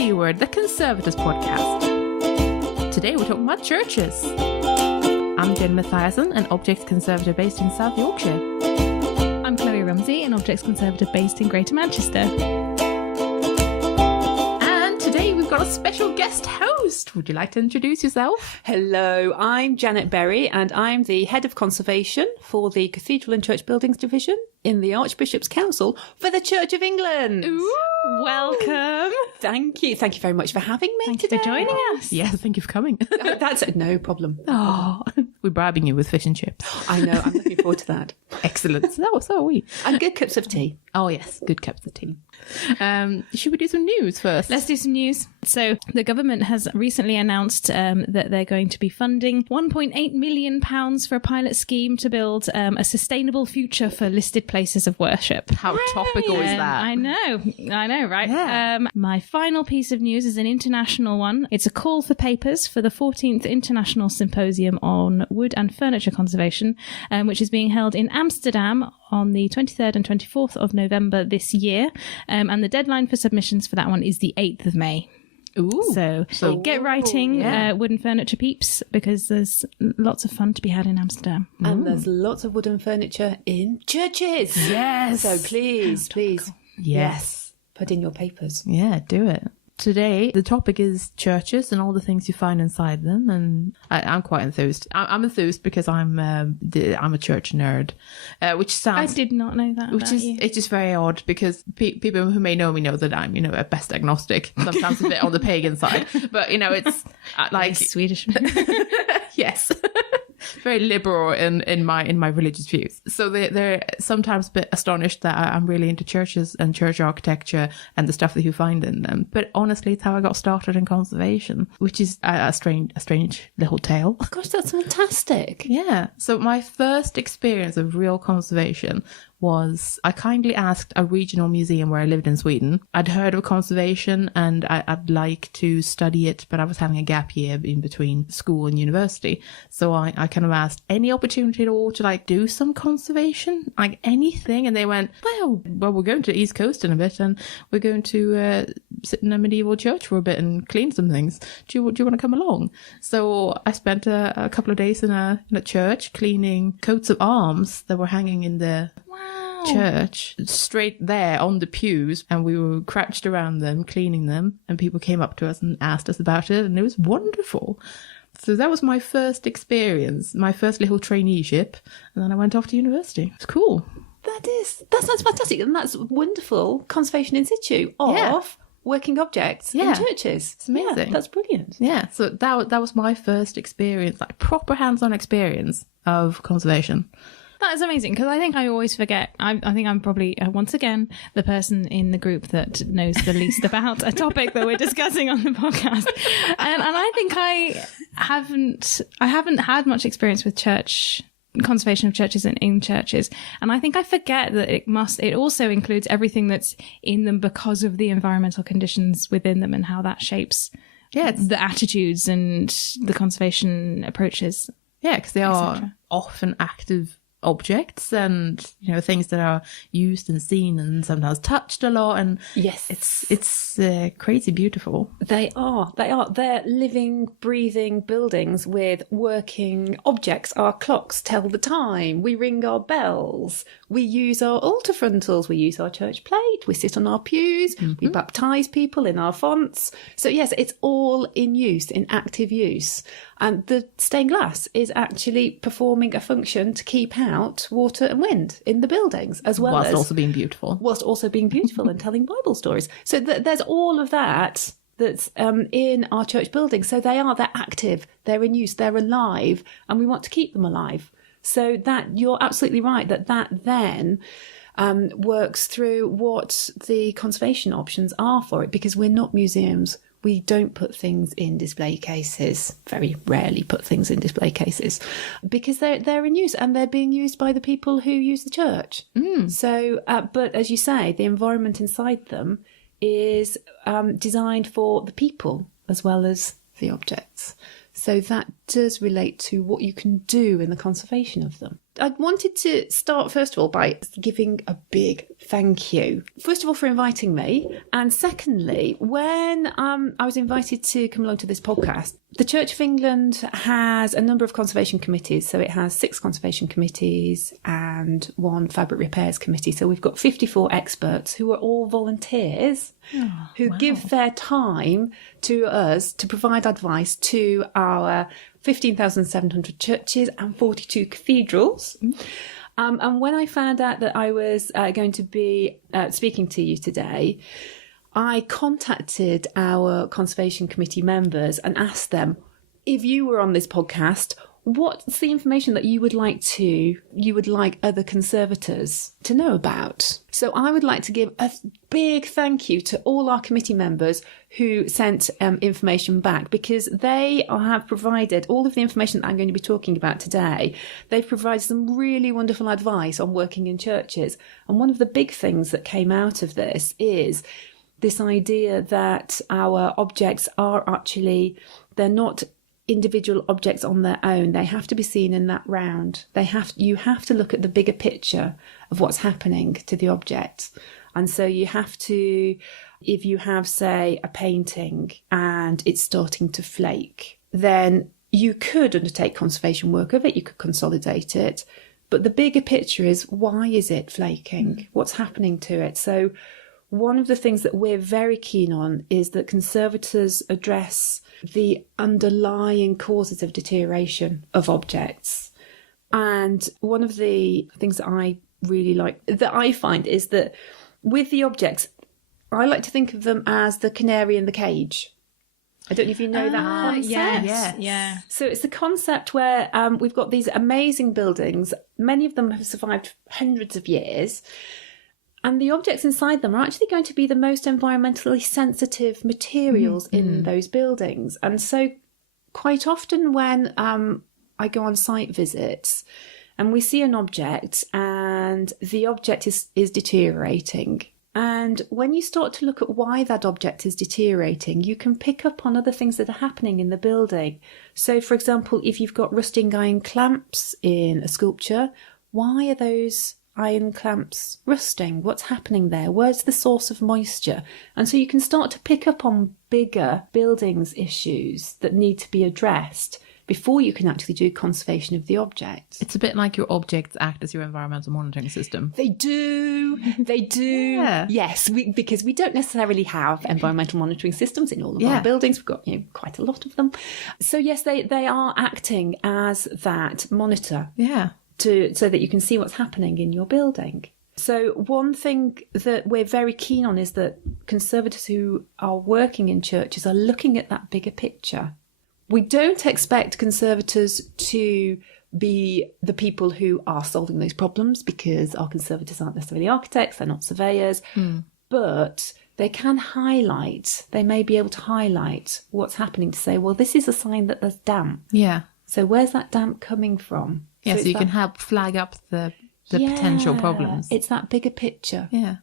C Word, the Conservators podcast. Today we're talking about churches. I'm Jen Mathiasen, an objects conservator based in South Yorkshire. I'm Chloe Rumsey, an objects conservator based in Greater Manchester. And today we've got a special guest host. Would you like to introduce yourself? Hello, I'm Janet Berry and I'm the Head of Conservation for the Cathedral and Church Buildings Division in the Archbishop's Council for the Church of England. Ooh, welcome. Thank you. Thank you very much for having me Thank today. you for joining us. Yes, thank you for coming. That's no problem. Oh, we're bribing you with fish and chips. I know, I'm looking forward to that. Excellent. So are we. And good cups of tea. Oh, yes. Good cups of tea. Should we do some news first? Let's do some news. So the government has recently announced that they're going to be funding £1.8 million for a pilot scheme to build a sustainable future for listed places of worship. How topical is that? I know, right? Yeah. My final piece of news is an international one. It's a call for papers for the 14th International Symposium on Wood and Furniture Conservation, which is being held in Amsterdam on the 23rd and 24th of November this year. And the deadline for submissions for that one is the 8th of May. Ooh. So get writing, yeah. wooden furniture peeps, because there's lots of fun to be had in Amsterdam. And there's lots of wooden furniture in churches. Yes. So please, Yes. put in your papers. Yeah, do it. Today, the topic is churches and all the things you find inside them, and I'm quite enthused. I'm enthused because I'm a church nerd, which sounds... I did not know that Which about is you. It's just very odd because people who may know me know that I'm, at best agnostic, sometimes a bit on the pagan side, but it's like Swedish. yes. Very liberal in my religious views. So they're sometimes a bit astonished that I'm really into churches and church architecture and the stuff that you find in them. But honestly, it's how I got started in conservation, which is a strange little tale. Gosh, that's fantastic. Yeah. So my first experience of real conservation was I kindly asked a regional museum where I lived in Sweden. I'd heard of conservation and I'd like to study it, but I was having a gap year in between school and university. So I kind of asked any opportunity at all to do some conservation, like anything. And they went, well, we're going to the East Coast in a bit and we're going to sit in a medieval church for a bit and clean some things. Do you want to come along? So I spent a couple of days in a church cleaning coats of arms that were hanging in the church, straight there on the pews, and we were crouched around them cleaning them, and people came up to us and asked us about it, and it was wonderful. So that was my first experience, my first little traineeship, and then I went off to university. It's cool. That sounds fantastic, and that's wonderful conservation in situ of working objects in churches. It's amazing. Yeah, that's brilliant. Yeah, so that was my first experience, like proper hands-on experience of conservation. That is amazing, because I think I always forget. I think I'm probably, once again, the person in the group that knows the least about a topic that we're discussing on the podcast. And I think I haven't had much experience with conservation of churches and in churches. And I think I forget that it also includes everything that's in them because of the environmental conditions within them and how that shapes the attitudes and the conservation approaches. Yeah, because they are often active objects and things that are used and seen and sometimes touched a lot, and it's crazy beautiful. They're living, breathing buildings with working objects. Our clocks tell the time, we ring our bells, we use our altar frontals, we use our church plate, we sit on our pews, we baptize people in our fonts. So yes, it's all in use, in active use. And the stained glass is actually performing a function to keep out water and wind in the buildings, as well whilst also being beautiful. Whilst also being beautiful and telling Bible stories. So there's all of that's in our church buildings. So they're active, they're in use, they're alive, and we want to keep them alive. So that you're absolutely right that then works through what the conservation options are for it, because we're not museums. We don't put things in display cases, very rarely put things in display cases, because they're in use and they're being used by the people who use the church. So, but as you say, the environment inside them is designed for the people as well as the objects. So that does relate to what you can do in the conservation of them. I wanted to start, first of all, by giving a big thank you. First of all, for inviting me. And secondly, when I was invited to come along to this podcast, the Church of England has a number of conservation committees. So it has 6 conservation committees and 1 fabric repairs committee. So we've got 54 experts who are all volunteers who give their time to us to provide advice to our 15,700 churches and 42 cathedrals. And when I found out that I was going to be speaking to you today, I contacted our conservation committee members and asked them, if you were on this podcast, what's the information that you would like other conservators to know about? So I would like to give a big thank you to all our committee members who sent information back, because they have provided all of the information that I'm going to be talking about today. They've provided some really wonderful advice on working in churches. And one of the big things that came out of this is this idea that our objects are actually, they're not individual objects on their own. They have to be seen in that round. You have to look at the bigger picture of what's happening to the object. And so you have to, if you have, say, a painting and it's starting to flake, then you could undertake conservation work of it, you could consolidate it. But the bigger picture is, why is it flaking? What's happening to it? So one of the things that we're very keen on is that conservators address the underlying causes of deterioration of objects. And one of the things that I really like, that I find, is that with the objects, I like to think of them as the canary in the cage. I don't know if you know that concept. Yes. Yeah. So it's the concept where we've got these amazing buildings. Many of them have survived hundreds of years. And the objects inside them are actually going to be the most environmentally sensitive materials in those buildings. And so quite often when I go on site visits and we see an object and the object is deteriorating, and when you start to look at why that object is deteriorating, you can pick up on other things that are happening in the building. So, for example, if you've got rusting iron clamps in a sculpture, why are those iron clamps rusting? What's happening there? Where's the source of moisture? And so you can start to pick up on bigger buildings issues that need to be addressed before you can actually do conservation of the object. It's a bit like your objects act as your environmental monitoring system. They do. Yeah. Yes, because we don't necessarily have environmental monitoring systems in all of our buildings. We've got quite a lot of them. So yes, they are acting as that monitor. Yeah. So that you can see what's happening in your building. So one thing that we're very keen on is that conservators who are working in churches are looking at that bigger picture. We don't expect conservators to be the people who are solving those problems, because our conservators aren't necessarily architects, they're not surveyors, but they may be able to highlight what's happening to say, well, this is a sign that there's damp. Yeah. So where's that damp coming from? Yeah, so you can help flag up the potential problems. It's that bigger picture. Yeah.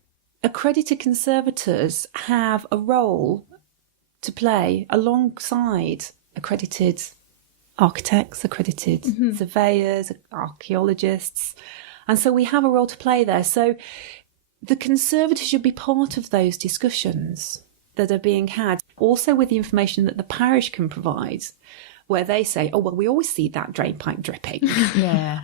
Accredited conservators have a role to play alongside accredited architects, accredited surveyors, archaeologists. And so we have a role to play there. So the conservators should be part of those discussions that are being had, also with the information that the parish can provide, where they say, oh, well, we always see that drain pipe dripping. Yeah.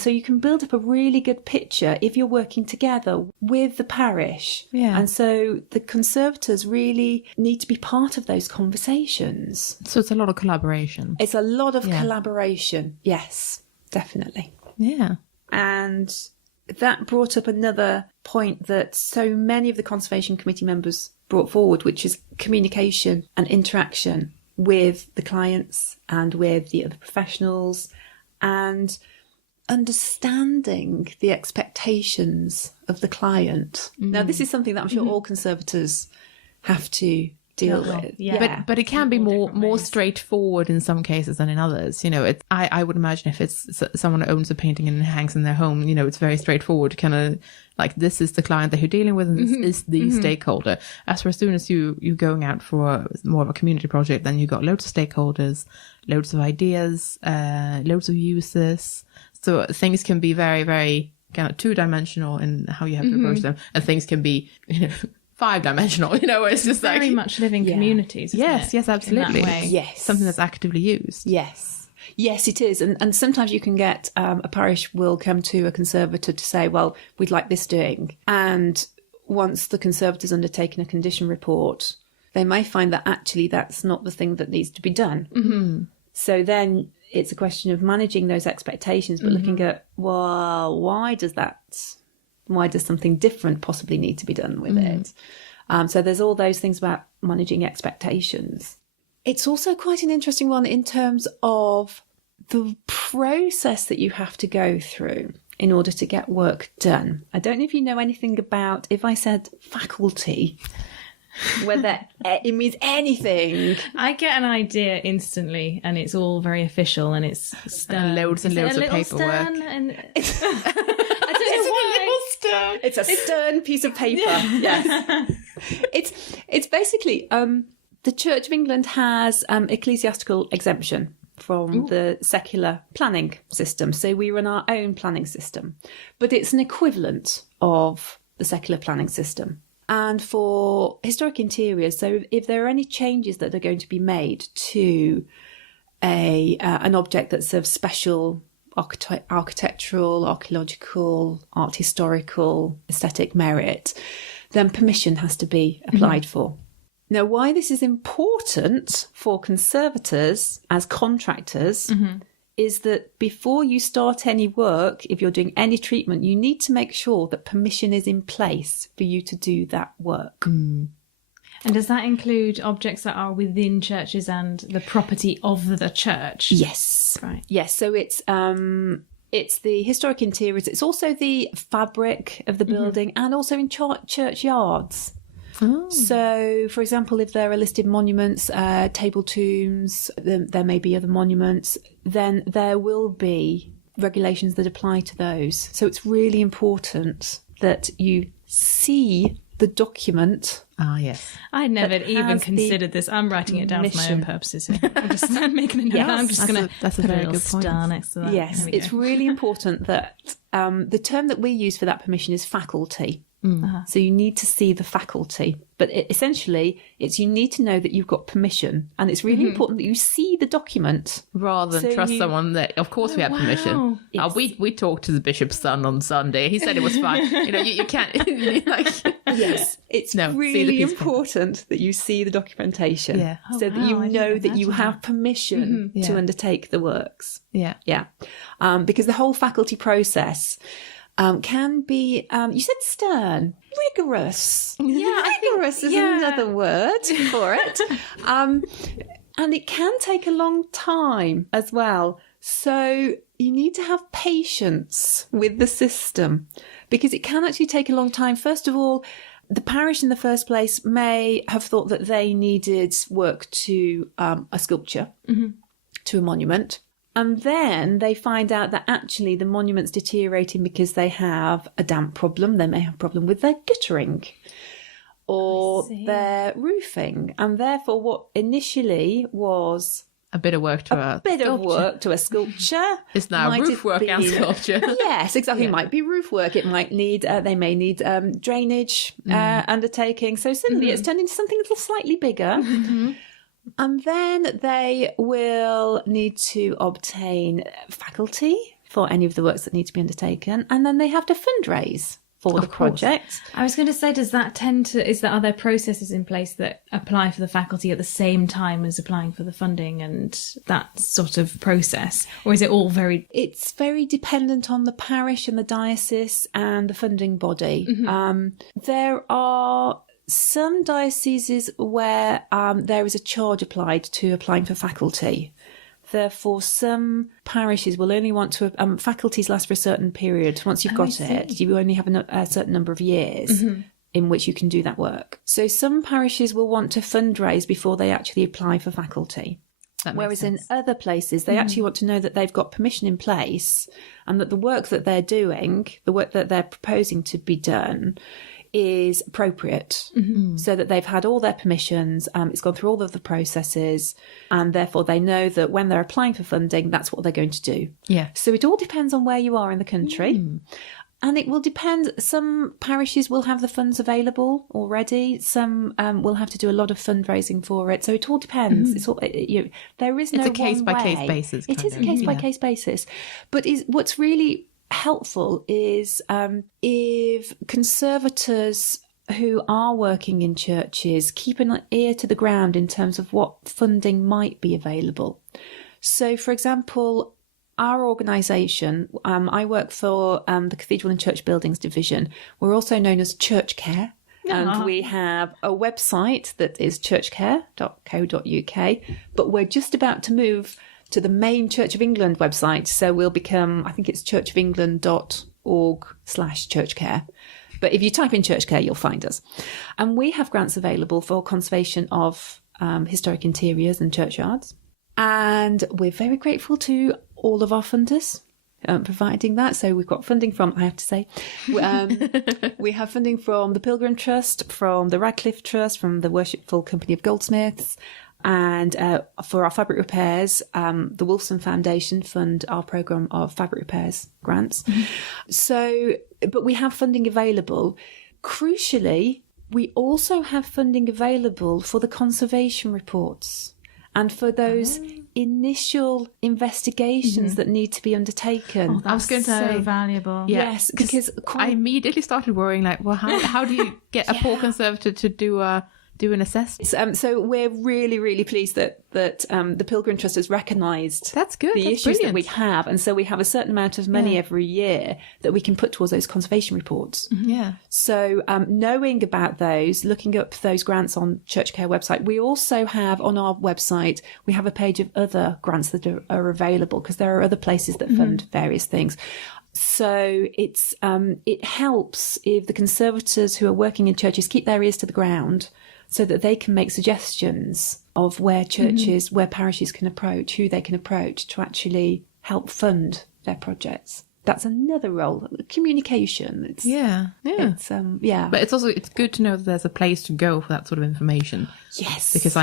So you can build up a really good picture if you're working together with the parish. Yeah. And so the conservators really need to be part of those conversations. So it's a lot of collaboration. It's a lot of collaboration. Yes, definitely. Yeah. And that brought up another point that so many of the conservation committee members brought forward, which is communication and interaction with the clients and with the other professionals, and understanding the expectations of the client. Now, this is something that I'm sure all conservators have to deal with. Yeah. But it can be more ways. straightforward in some cases than in others. You know, I would imagine if it's someone who owns a painting and hangs in their home, you know, it's very straightforward, kind of like this is the client that you're dealing with and this is the stakeholder. As for as soon as you're going out for more of a community project, then you've got loads of stakeholders, loads of ideas, loads of uses. So things can be very, very kind of two-dimensional in how you have to approach them, and things can be, you know, five-dimensional, you know, where it's just very like much living communities. Isn't it? Yes, absolutely. In that way. Yes. Something that's actively used. Yes, it is. And sometimes you can get a parish will come to a conservator to say, well, we'd like this doing. And once the conservator's undertaken a condition report, they may find that actually that's not the thing that needs to be done. Mm-hmm. So then it's a question of managing those expectations, but looking at, well, why does something different possibly need to be done with it? So there's all those things about managing expectations. It's also quite an interesting one in terms of the process that you have to go through in order to get work done. I don't know if you know anything about, if I said faculty, whether it means anything. I get an idea instantly, and it's all very official, and it's stern. And loads and loads of paperwork. I don't know why. It's a stern piece of paper. Yes. It's basically the Church of England has ecclesiastical exemption from the secular planning system. So we run our own planning system, but it's an equivalent of the secular planning system. And for historic interiors, so if there are any changes that are going to be made to an object that's of special architectural, archaeological, art historical, aesthetic merit, then permission has to be applied for. Now, why this is important for conservators as contractors is that before you start any work, if you're doing any treatment, you need to make sure that permission is in place for you to do that work. And does that include objects that are within churches and the property of the church? Yes. Right. Yes. So it's the historic interiors. It's also the fabric of the building and also in churchyards. Oh. So, for example, if there are listed monuments, table tombs, there may be other monuments, then there will be regulations that apply to those. So it's really important that you see the document. Ah, yes. I never even considered this. I'm writing it down for my own purposes. I'm just making a note. Yes, I'm just going to that's a put a very little good point. star next to that. Yes, it's really important that the term that we use for that permission is faculty. So you need to see the faculty. But essentially, you need to know that you've got permission. And it's really important that you see the document. Rather than trust someone that, of course, we have permission. Yes. We talked to the bishop's son on Sunday. He said it was fine. You know, you can't. Yes, it's really important that you see the documentation. Yeah. So that you know that you have permission to undertake the works. Yeah. Yeah. Because the whole faculty process can be, you said stern, rigorous. Yeah, rigorous is another word for it. And it can take a long time as well. So you need to have patience with the system because it can actually take a long time. First of all, the parish in the first place may have thought that they needed work to a sculpture, to a monument. And then they find out that actually the monument's deteriorating because they have a damp problem. They may have a problem with their guttering or their roofing. And therefore what initially was a bit of work to a sculpture it's now roof work and sculpture. Yes, exactly. It might be roof work. It might need, they may need drainage undertaking. So suddenly it's turned into something a little slightly bigger. And then they will need to obtain faculty for any of the works that need to be undertaken. And then they have to fundraise for the project. I was going to say, does that are there processes in place that apply for the faculty at the same time as applying for the funding and that sort of process? Or is it all very... It's very dependent on the parish and the diocese and the funding body. There are some dioceses where there is a charge applied to applying for faculty. Therefore, some parishes will only want to... faculties last for a certain period. Once you've got it, you only have a certain number of years. in which you can do that work. So some parishes will want to fundraise before they actually apply for faculty. Whereas in other places, they actually want to know that they've got permission in place and that the work that they're doing, the work that they're proposing to be done, is appropriate, so that they've had all their permissions, it's gone through all of the processes, and therefore they know that when they're applying for funding, that's what they're going to do. Yeah. So it all depends on where you are in the country. And it will depend. Some parishes will have the funds available already. Some will have to do a lot of fundraising for it. So it all depends. It's all, there is no It's a case by case way. basis. It is a case by case basis. But what's really helpful is if conservators who are working in churches keep an ear to the ground in terms of what funding might be available. So, for example, our organisation, I work for the Cathedral and Church Buildings Division. We're also known as Church Care. And we have a website that is churchcare.co.uk. But we're just about to move to the main Church of England website. So we'll become, I think it's churchofengland.org/churchcare. But if you type in Church Care, you'll find us. And we have grants available for conservation of historic interiors and churchyards. And we're very grateful to all of our funders providing that. So we've got funding from, I have to say, we have funding from the Pilgrim Trust, from the Radcliffe Trust, from the Worshipful Company of Goldsmiths. And for our fabric repairs, the Wolfson Foundation fund our programme of fabric repairs grants. So, but we have funding available. Crucially, we also have funding available for the conservation reports and for those initial investigations that need to be undertaken. I was going to say, valuable. Yeah, yes, because I immediately started worrying, like, well, how do you get a poor conservator to do an assessment? So we're really, really pleased that the Pilgrim Trust has recognised That's good. the That's issues brilliant. that we have, and so we have a certain amount of money every year that we can put towards those conservation reports. Yeah. So knowing about those, looking up those grants on Church Care website, we also have on our website, we have a page of other grants that are available, because there are other places that fund various things. So it helps if the conservators who are working in churches keep their ears to the ground, so that they can make suggestions of where churches, where parishes can approach, who they can approach to actually help fund their projects. That's another role, communication. It's, Yeah. It's, But it's good to know that there's a place to go for that sort of information. Yes. Because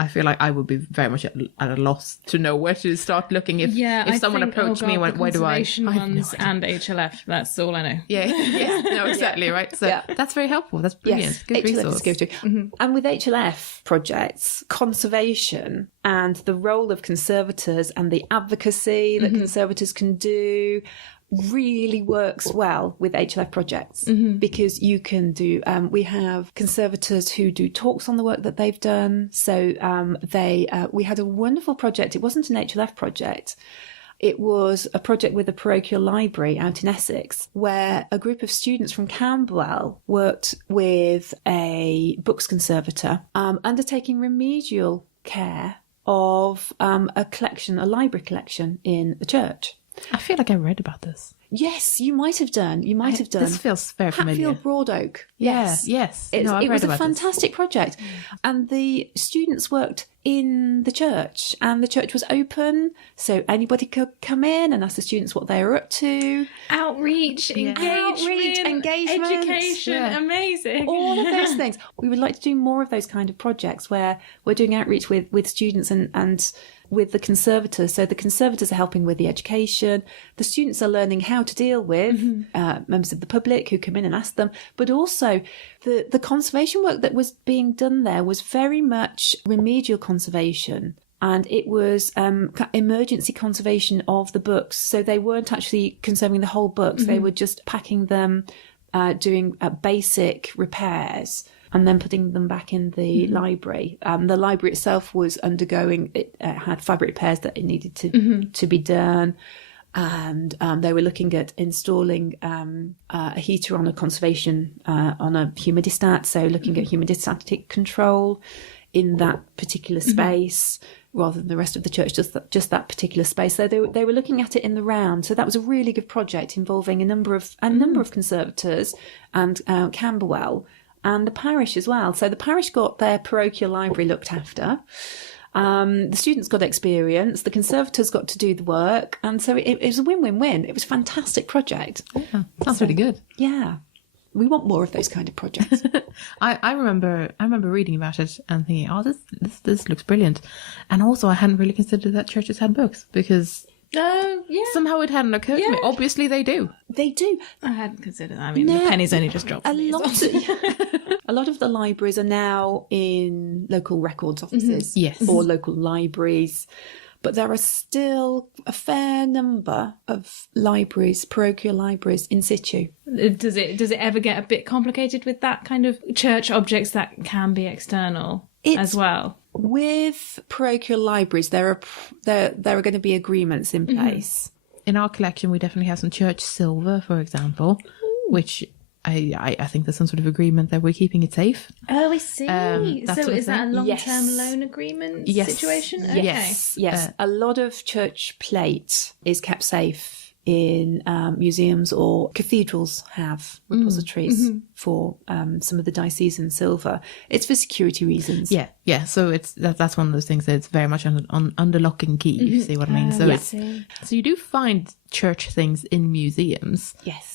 I feel like I would be very much at a loss to know where to start looking if someone approached me and went, where do I? Ones and HLF, that's all I know. Yeah, no, exactly, right? So that's very helpful. That's brilliant. Yes, Good HLF resource. is good too. And with HLF projects, conservation and the role of conservators and the advocacy that conservators can do really works well with HLF projects, because you can do, we have conservators who do talks on the work that they've done. So we had a wonderful project. It wasn't an HLF project. It was a project with a parochial library out in Essex, where a group of students from Camberwell worked with a books conservator, undertaking remedial care of a library collection in the church. I feel like I read about this. Yes, you might have done. This feels very familiar. Hatfield Broadoak. Yes. It was a about fantastic project. And the students worked in the church, and the church was open, so anybody could come in and ask the students what they were up to. Engagement, education, amazing. All of those things. We would like to do more of those kind of projects where we're doing outreach with students and with the conservators. So the conservators are helping with the education. The students are learning how to deal with members of the public who come in and ask them. But also the conservation work that was being done there was very much remedial conservation. And it was emergency conservation of the books. So they weren't actually conserving the whole books. They were just packing them, doing basic repairs, and then putting them back in the library. The library itself was undergoing, it had fabric repairs that it needed to be done. And they were looking at installing a heater on a conservation, on a humidistat, so looking at humidistatic control in that particular space rather than the rest of the church, just that particular space. So they were looking at it in the round. So that was a really good project involving a number of conservators and Camberwell and the parish as well. So the parish got their parochial library looked after. The students got experience, the conservators got to do the work, and so it was a win-win-win. It was a fantastic project. Yeah, sounds really good. Yeah. We want more of those kind of projects. I remember reading about it and thinking, oh, this looks brilliant. And also I hadn't really considered that churches had books because somehow it hadn't occurred to me. Obviously they do. They do. I hadn't considered that. I mean, the pennies only just dropped. A lot of the libraries are now in local records offices or local libraries. But there are still a fair number of libraries, parochial libraries, in situ. Does it ever get a bit complicated with that kind of church objects that can be external as well? With parochial libraries, there are going to be agreements in place. In our collection, we definitely have some church silver, for example, which I think there's some sort of agreement that we're keeping it safe. Oh, I see. So is that a long-term loan agreement situation? Okay. Yes. A lot of church plate is kept safe in museums, or cathedrals have repositories for some of the diocesan silver. It's for security reasons. Yeah. So that's one of those things that it's very much under lock and key. You see what I mean? So you do find church things in museums. Yes.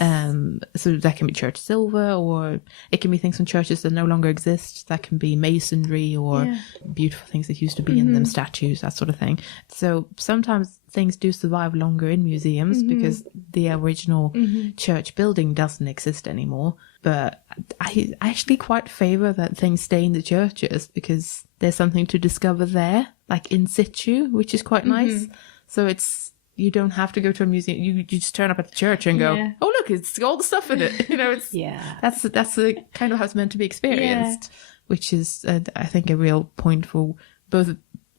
So that can be church silver, or it can be things from churches that no longer exist. That can be masonry or beautiful things that used to be in them, statues, that sort of thing. So sometimes things do survive longer in museums because the original church building doesn't exist anymore. But I actually quite favour that things stay in the churches because there's something to discover there, like in situ, which is quite nice. So you don't have to go to a museum. You just turn up at the church and go, oh, look, it's all the stuff in it. That's the kind of how it's meant to be experienced, which is, I think, a real point for both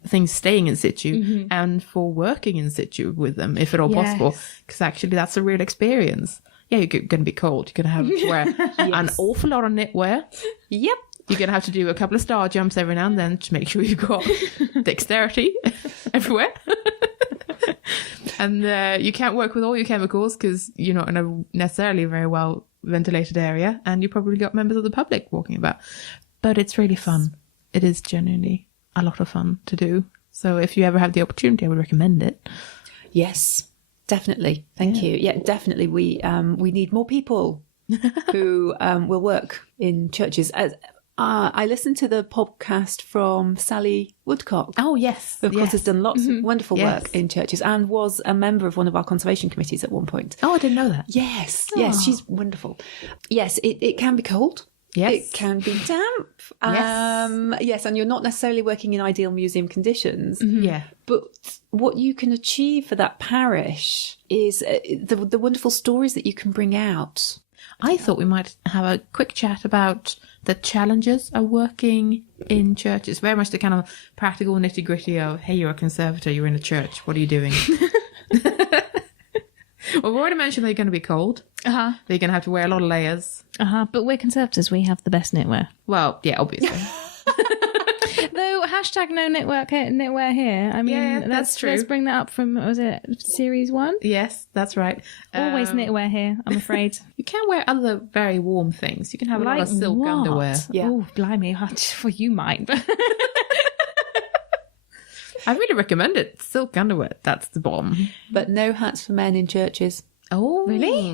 things staying in situ and for working in situ with them, if at all possible, because actually that's a real experience. Yeah, you're going to be cold. You're going to have to wear an awful lot of knitwear. Yep. You're going to have to do a couple of star jumps every now and then to make sure you've got dexterity everywhere. And you can't work with all your chemicals because you're not in a necessarily very well ventilated area, and you probably got members of the public walking about. But it's really fun. It is genuinely a lot of fun to do. So if you ever have the opportunity, I would recommend it. Yes, definitely. Thank you. Yeah, definitely. We need more people who will work in churches. I listened to the podcast from Sally Woodcock. Oh, yes. Who, of course, has done lots of wonderful work in churches and was a member of one of our conservation committees at one point. Oh, I didn't know that. Yes, she's wonderful. Yes, it can be cold. Yes. It can be damp. Yes, and you're not necessarily working in ideal museum conditions. Yeah. But what you can achieve for that parish is the wonderful stories that you can bring out. I thought we might have a quick chat about the challenges of working in churches. Very much the kind of practical nitty-gritty of, hey, you're a conservator, you're in a church, what are you doing? Well, we've already mentioned they're going to be cold. They're going to have to wear a lot of layers. But we're conservators, we have the best knitwear. Well, yeah, obviously. Though, hashtag no knitwear here. I mean, that's true. Let's bring that up from, was it series 1? Yes, that's right. Always knitwear here, I'm afraid. You can wear other very warm things. You can have a lot of silk underwear. Yeah. Oh, blimey. Well, you might. I really recommend it. Silk underwear, that's the bomb. But no hats for men in churches. Oh, really?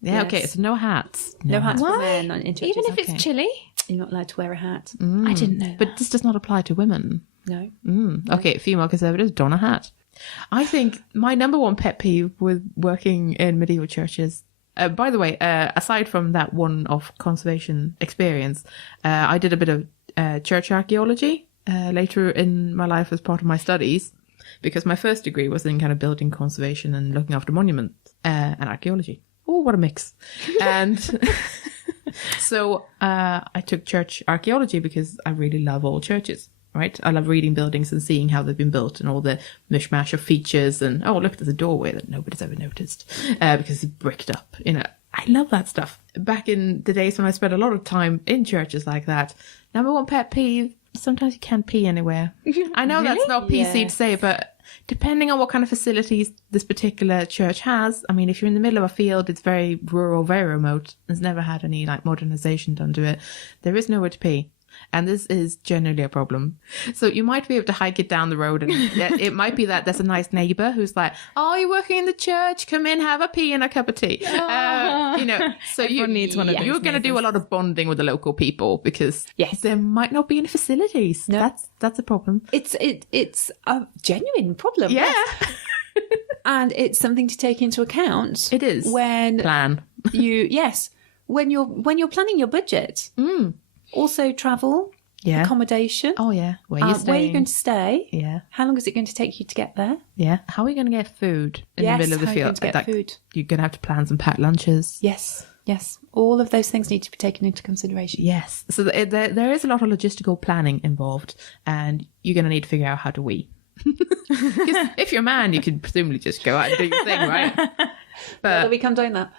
Yeah, yes. Okay, so no hats. No hats for men in churches. Even if it's chilly? You're not allowed to wear a hat. I didn't know that. But this does not apply to women. No. Okay, female conservatives, don a hat. I think my number one pet peeve with working in medieval churches, by the way, aside from that one-off conservation experience, I did a bit of church archaeology later in my life as part of my studies, because my first degree was in kind of building conservation and looking after monuments and archaeology. Oh, what a mix. And so I took church archaeology because I really love old churches. right? I love reading buildings and seeing how they've been built and all the mishmash of features and, oh, look, there's a doorway that nobody's ever noticed because it's bricked up. You know, I love that stuff. Back in the days when I spent a lot of time in churches like that, number one pet peeve, sometimes you can't pee anywhere. I know that's not PC to say, but depending on what kind of facilities this particular church has, I mean, if you're in the middle of a field, it's very rural, very remote, it's never had any like modernization done to it, there is nowhere to pee. And this is generally a problem. So you might be able to hike it down the road, and it might be that there's a nice neighbour who's like, "Oh, you're working in the church? Come in, have a pee and a cup of tea." You know, so you needs one of those you're going to do a lot of bonding with the local people because there might not be any facilities. No. That's a problem. It's a genuine problem. Yeah. Yes. And it's something to take into account. It is when plan when you're planning your budget. Also travel, accommodation. Oh, yeah. Where are you going to stay? Yeah. How long is it going to take you to get there? Yeah. How are you going to get food in the middle of the field? How are you going to get food? You're going to have to plan some packed lunches. Yes. All of those things need to be taken into consideration. Yes. So there is a lot of logistical planning involved, and you're going to need to figure out how to wee. Because if you're a man, you can presumably just go out and do your thing, right? But we condone that.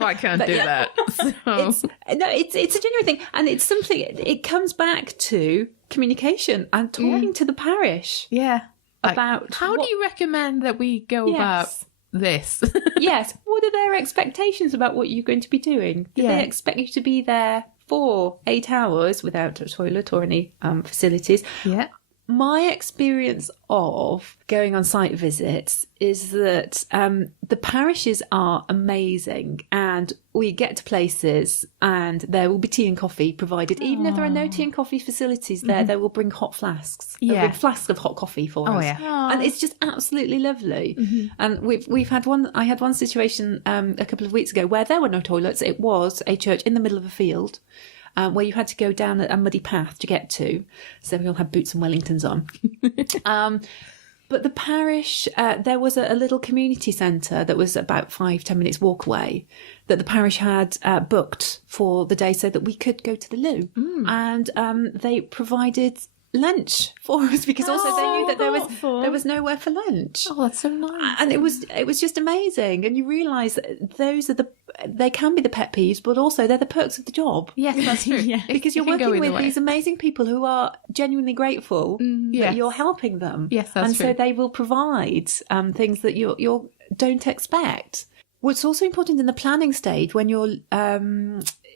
I can't do that. So. It's a genuine thing, and it's something. It comes back to communication and talking to the parish. Yeah, about how do you recommend that we go about this? Yes, what are their expectations about what you're going to be doing? Do they expect you to be there for 8 hours without a toilet or any facilities? Yeah. My experience of going on site visits is that the parishes are amazing, and we get to places and there will be tea and coffee provided. Even if there are no tea and coffee facilities there, they will bring hot flasks. They'll bring flasks of hot coffee for us. Yeah. And it's just absolutely lovely. And we've had one. I had one situation a couple of weeks ago where there were no toilets. It was a church in the middle of a field. Where you had to go down a muddy path to get to. So we all had boots and Wellingtons on. But the parish, there was a little community centre that was about 5-10 minutes walk away that the parish had booked for the day so that we could go to the loo. And they provided lunch for us because also they knew that there was nowhere for lunch. Oh, that's so nice. And it was just amazing. And you realise that they can be the pet peeves, but also they're the perks of the job. Yes, that's true. Because you're working with these amazing people who are genuinely grateful that you're helping them. Yes, that's true. And so they will provide things that you don't expect. What's also important in the planning stage when you're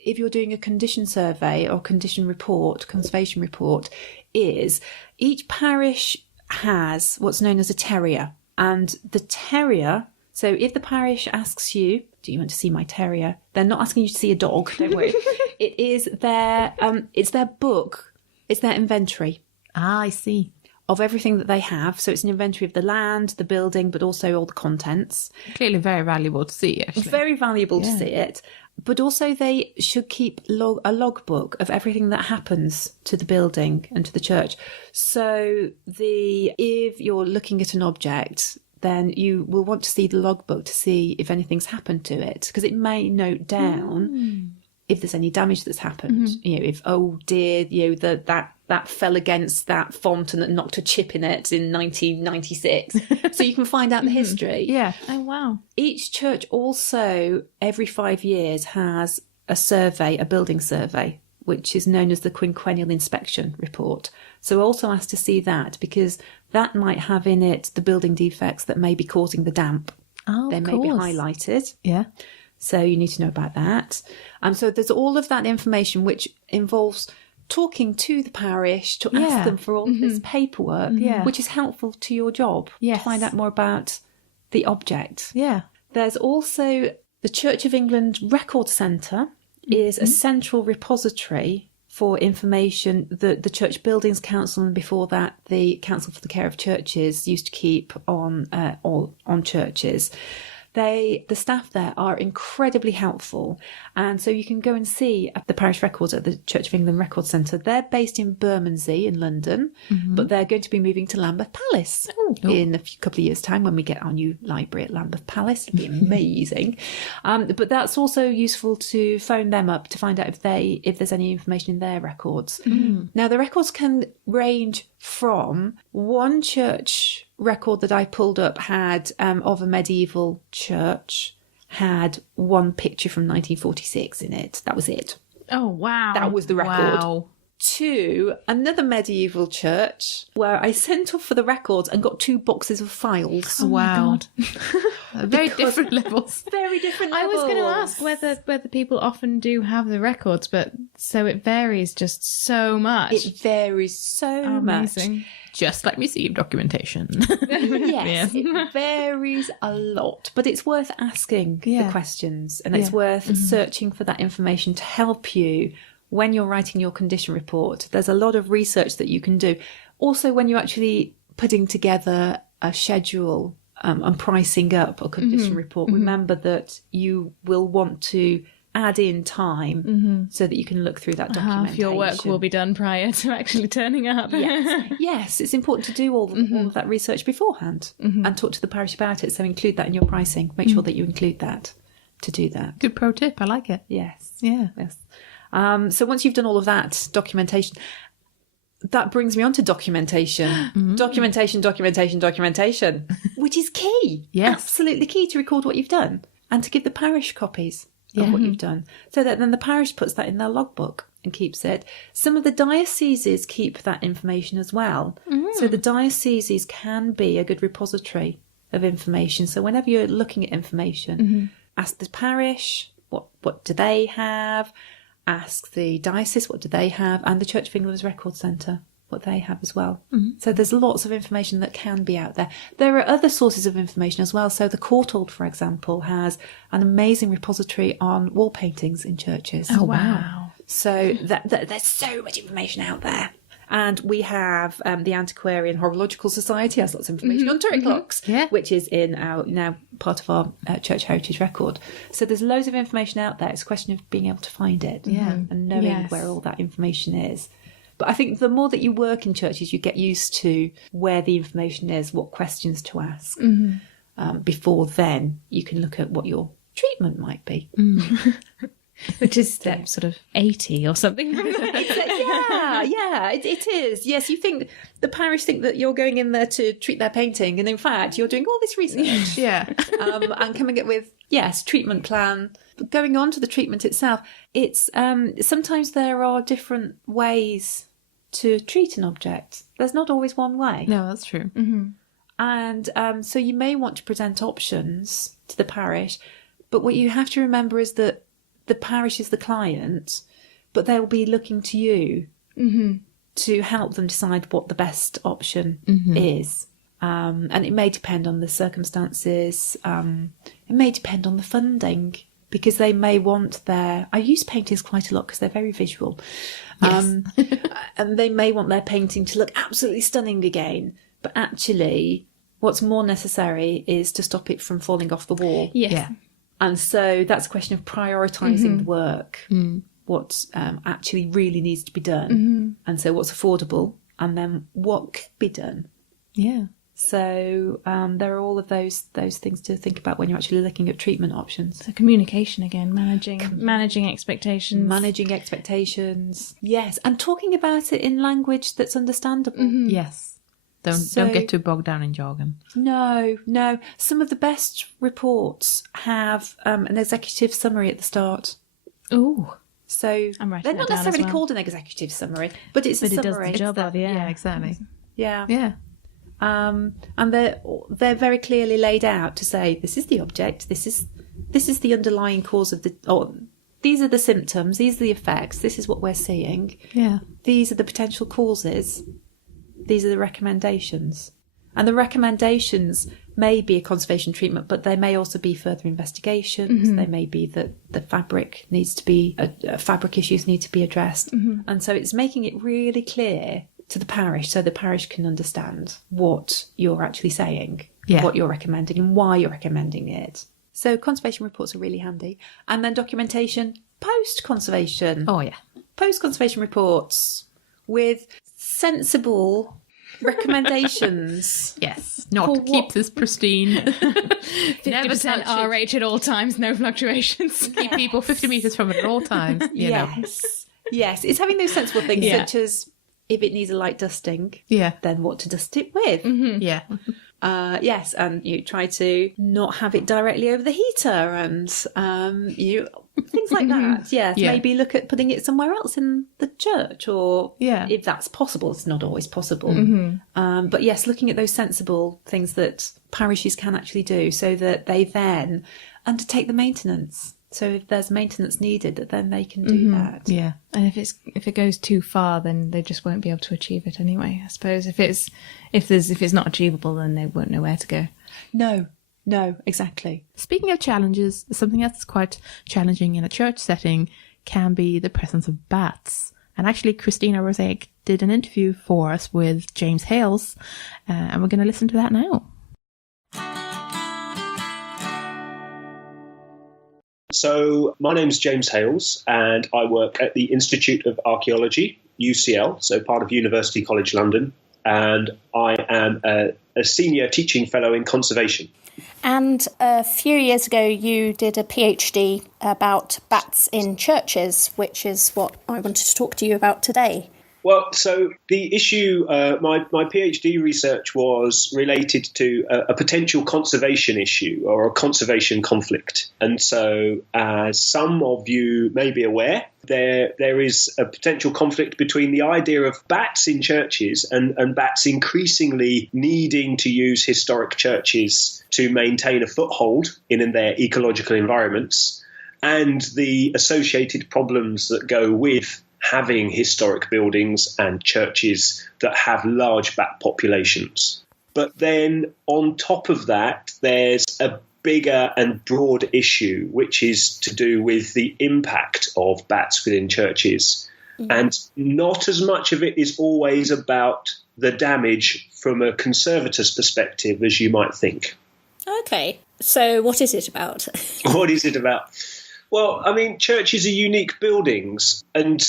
if you're doing a condition survey or condition report, conservation report, is each parish has what's known as a terrier. And the terrier, so if the parish asks you, do you want to see my terrier? They're not asking you to see a dog, don't worry. It is it's their book, it's their inventory. Ah, I see. Of everything that they have. So it's an inventory of the land, the building, but also all the contents. Clearly very valuable to see, actually. Very valuable to see it. But also they should keep a logbook of everything that happens to the building and to the church. So if you're looking at an object, then you will want to see the logbook to see if anything's happened to it. Because it may note down if there's any damage that's happened. You know, if, oh dear, you know, that fell against that font and it knocked a chip in it in 1996. So you can find out the history. Yeah. Oh, wow. Each church also, every 5 years, has a survey, a building survey, which is known as the quinquennial inspection report. So also asked to see that because that might have in it the building defects that may be causing the damp. Oh, they may be highlighted. Yeah. So you need to know about that. So there's all of that information which involves talking to the parish to ask them for all this paperwork, which is helpful to your job to find out more about the object. Yeah. There's also the Church of England Record Centre is a central repository for information that the Church Buildings Council and before that the Council for the Care of Churches used to keep on churches. the staff there are incredibly helpful. And so you can go and see the parish records at the Church of England Record Centre. They're based in Bermondsey in London, but they're going to be moving to Lambeth Palace in a couple of years' time when we get our new library at Lambeth Palace. It'll be amazing. But that's also useful to phone them up to find out if there's any information in their records. Now, the records can range from one church record that I pulled up had of a medieval church had one picture from 1946 in it. That was it. Oh, wow. That was the record. Wow. To another medieval church where I sent off for the records and got 2 boxes of files. Oh, Wow. my God. Very different levels. Very different I levels. was going to ask whether people often do have the records, but so it varies just so much. It varies so Amazing. much. Just like museum documentation. Yes, it varies a lot, but it's worth asking the questions, and it's worth searching for that information to help you when you're writing your condition report. There's a lot of research that you can do. Also, when you're actually putting together a schedule and pricing up a condition report, remember that you will want to add in time so that you can look through that documentation. Half your work will be done prior to actually turning up. Yes, it's important to do all of that research beforehand and talk to the parish about it. So include that in your pricing. Make sure that you include that to do that. Good pro tip. I like it. Yes. Yeah. Yes. So once you've done all of that documentation, that brings me on to documentation. Documentation, which is key. Yes. Absolutely key to record what you've done and to give the parish copies of what you've done. So that then the parish puts that in their logbook and keeps it. Some of the dioceses keep that information as well. So the dioceses can be a good repository of information. So whenever you're looking at information, ask the parish, what do they have? Ask the diocese, what do they have? And the Church of England's Record Centre, what they have as well. So there's lots of information that can be out there. There are other sources of information as well. So the Courtauld, for example, has an amazing repository on wall paintings in churches. Oh, wow. So there's so much information out there. And we have the Antiquarian Horological Society has lots of information on turret clocks, which is in our now part of our Church Heritage record. So there's loads of information out there. It's a question of being able to find it and knowing where all that information is. But I think the more that you work in churches, you get used to where the information is, what questions to ask. Before then, you can look at what your treatment might be. Which is step sort of 80 or something. It is. Yes, you think the parish think that you're going in there to treat their painting, and in fact, you're doing all this research. And coming up with treatment plan. But going on to the treatment itself, it's sometimes there are different ways to treat an object. There's not always one way. No, that's true. And so you may want to present options to the parish, but what you have to remember is that the parish is the client, but they'll be looking to you to help them decide what the best option is. And it may depend on the circumstances. It may depend on the funding, because they may want I use paintings quite a lot because they're very visual. And they may want their painting to look absolutely stunning again. But actually, what's more necessary is to stop it from falling off the wall. Yeah. And so that's a question of prioritising the work, what actually really needs to be done. And so what's affordable, and then what could be done. Yeah. So there are all of those things to think about when you're actually looking at treatment options. So communication again, managing expectations. Managing expectations, yes. And talking about it in language that's understandable. Yes. Don't get too bogged down in jargon. No. Some of the best reports have an executive summary at the start. Ooh. So they're not necessarily called an executive summary, but it's a summary. It does the job of, Yeah, exactly. Yeah. And they're very clearly laid out to say, this is the object, this is the underlying cause of these are the symptoms, these are the effects, this is what we're seeing. Yeah. These are the potential causes. These are the recommendations. And the recommendations may be a conservation treatment, but they may also be further investigations. They may be that the fabric needs to be, fabric issues need to be addressed. And so it's making it really clear to the parish so the parish can understand what you're actually saying, what you're recommending and why you're recommending it. So conservation reports are really handy. And then documentation post-conservation. Oh, yeah. Post-conservation reports with sensible recommendations. Yes. Not to keep this pristine. 50% R-rate at all times, no fluctuations. Keep people 50 metres from it at all times. You know. Yes. It's having those sensible things such as if it needs a light dusting, then what to dust it with. Mm-hmm. Yeah. Yes, and you try to not have it directly over the heater and things like that. Yes, maybe look at putting it somewhere else in the church or if that's possible. It's not always possible. Mm-hmm. But yes, looking at those sensible things that parishes can actually do so that they then undertake the maintenance. So if there's maintenance needed, then they can do that. Yeah, and if it goes too far, then they just won't be able to achieve it anyway. I suppose if it's not achievable, then they won't know where to go. No, exactly. Speaking of challenges, something that's quite challenging in a church setting can be the presence of bats. And actually, Christina Rosaic did an interview for us with James Hales, and we're going to listen to that now. So my name's James Hales and I work at the Institute of Archaeology, UCL, so part of University College London, and I am a senior teaching fellow in conservation. And a few years ago you did a PhD about bats in churches, which is what I wanted to talk to you about today. Well, so the issue, my PhD research was related to a potential conservation issue or a conservation conflict. And so, as some of you may be aware, there is a potential conflict between the idea of bats in churches and bats increasingly needing to use historic churches to maintain a foothold in their ecological environments and the associated problems that go with having historic buildings and churches that have large bat populations. But then on top of that, there's a bigger and broad issue, which is to do with the impact of bats within churches. And not as much of it is always about the damage from a conservator's perspective as you might think. Okay, so what is it about? What is it about? Well, I mean, churches are unique buildings, and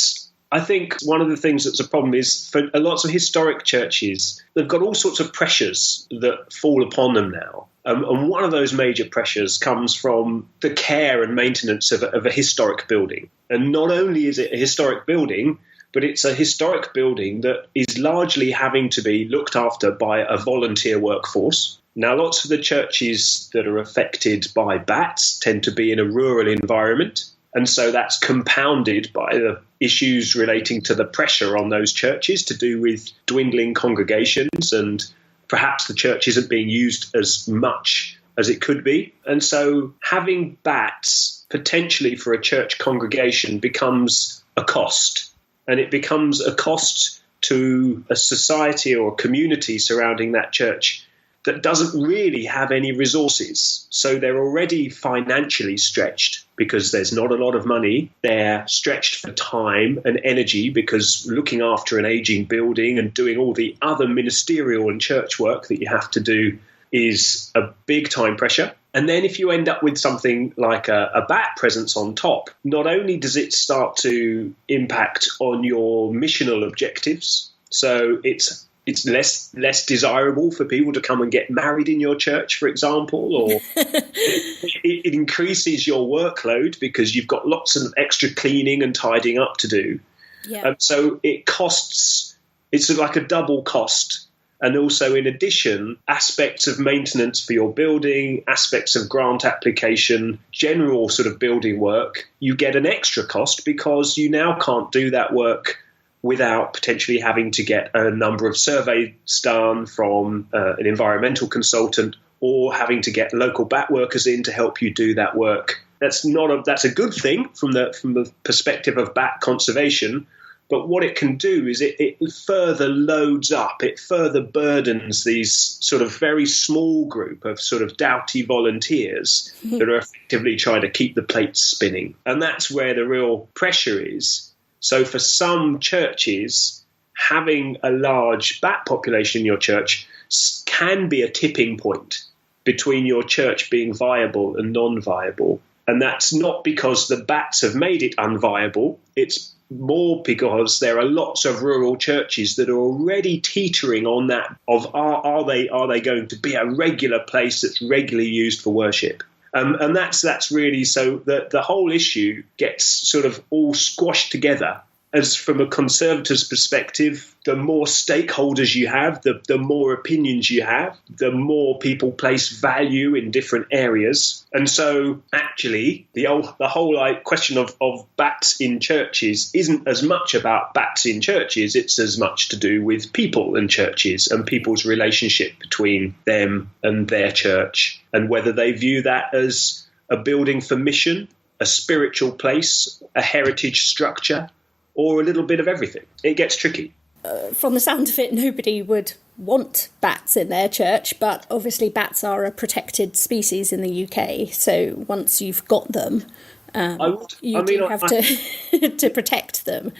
I think one of the things that's a problem is for lots of historic churches, they've got all sorts of pressures that fall upon them now. And one of those major pressures comes from the care and maintenance of a historic building. And not only is it a historic building, but it's a historic building that is largely having to be looked after by a volunteer workforce. Now, lots of the churches that are affected by bats tend to be in a rural environment. And so that's compounded by the issues relating to the pressure on those churches to do with dwindling congregations, and perhaps the church isn't being used as much as it could be. And so having bats potentially for a church congregation becomes a cost. And it becomes a cost to a society or a community surrounding that church that doesn't really have any resources. So they're already financially stretched because there's not a lot of money. They're stretched for time and energy because looking after an aging building and doing all the other ministerial and church work that you have to do is a big time pressure. And then if you end up with something like a bat presence on top, not only does it start to impact on your missional objectives, so it's less desirable for people to come and get married in your church, for example, or it increases your workload because you've got lots of extra cleaning and tidying up to do. Yeah. So it's like a double cost. And also, in addition, aspects of maintenance for your building, aspects of grant application, general sort of building work, you get an extra cost because you now can't do that work without potentially having to get a number of surveys done from an environmental consultant or having to get local bat workers in to help you do that work. That's a good thing from the perspective of bat conservation. But what it can do is it further loads up, it further burdens these sort of very small group of sort of doughty volunteers that are effectively trying to keep the plates spinning. And that's where the real pressure is. So for some churches, having a large bat population in your church can be a tipping point between your church being viable and non-viable. And that's not because the bats have made it unviable. It's more because there are lots of rural churches that are already teetering on that of are they going to be a regular place that's regularly used for worship? And that's really so the whole issue gets sort of all squashed together. As from a conservator's perspective, the more stakeholders you have, the more opinions you have, the more people place value in different areas. And so actually the whole question of bats in churches isn't as much about bats in churches. It's as much to do with people and churches and people's relationship between them and their church, and whether they view that as a building for mission, a spiritual place, a heritage structure, or a little bit of everything. It gets tricky. From the sound of it, nobody would want bats in their church, but obviously bats are a protected species in the UK. So once you've got them, you have to protect them.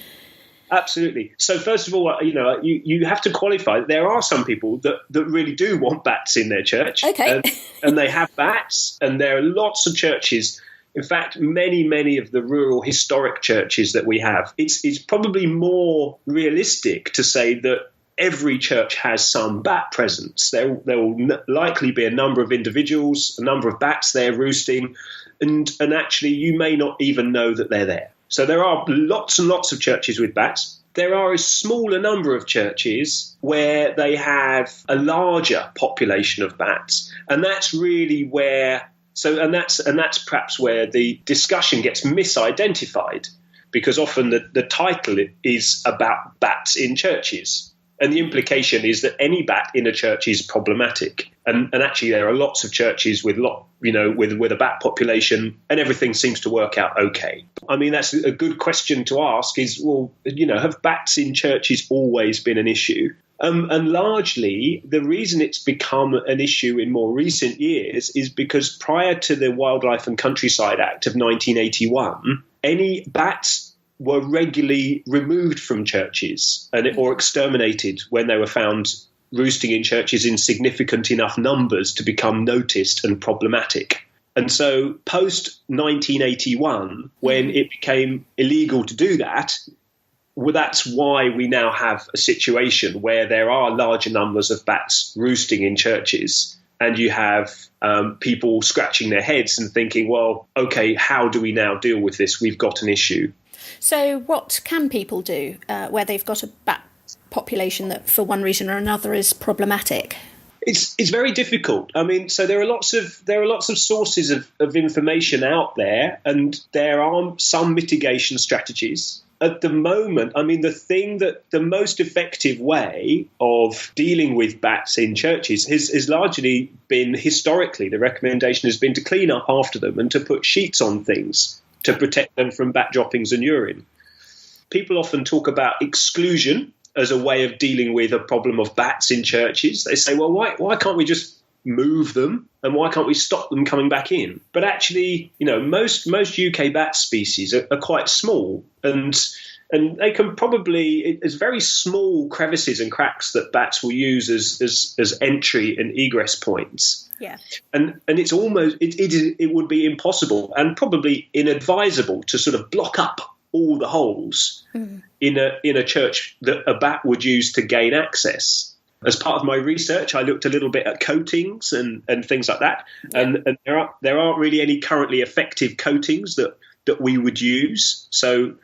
Absolutely. So first of all, you have to qualify. There are some people that really do want bats in their church. Okay. And they have bats, and there are lots of churches. In fact, many of the rural historic churches that we have, it's probably more realistic to say that every church has some bat presence. There will likely be a number of individuals, a number of bats there roosting, and actually you may not even know that they're there. So there are lots and lots of churches with bats. There are a smaller number of churches where they have a larger population of bats, and that's really where... And that's perhaps where the discussion gets misidentified, because often the title is about bats in churches, and the implication is that any bat in a church is problematic. And actually, there are lots of churches with a bat population, and everything seems to work out okay. I mean, that's a good question to ask. Have bats in churches always been an issue? And largely, the reason it's become an issue in more recent years is because prior to the Wildlife and Countryside Act of 1981, any bats were regularly removed from churches or exterminated when they were found roosting in churches in significant enough numbers to become noticed and problematic. And so post-1981, when it became illegal to do that, well, that's why we now have a situation where there are larger numbers of bats roosting in churches, and you have people scratching their heads and thinking, well, okay, how do we now deal with this? We've got an issue. So what can people do where they've got a bat population that for one reason or another is problematic? It's very difficult. I mean, so there are lots of sources of information out there, and there are some mitigation strategies. At the moment, I mean, the most effective way of dealing with bats in churches has largely been, historically, the recommendation has been to clean up after them and to put sheets on things to protect them from bat droppings and urine. People often talk about exclusion as a way of dealing with a problem of bats in churches. They say, well, why can't we just move them, and why can't we stop them coming back in? But actually, most UK bat species are quite small, and they can probably, it's very small crevices and cracks that bats will use as entry and egress points. Yeah. And it's almost it would be impossible and probably inadvisable to sort of block up all the holes in a church that a bat would use to gain access. As part of my research, I looked a little bit at coatings and things like that, and there aren't really any currently effective coatings that we would use. So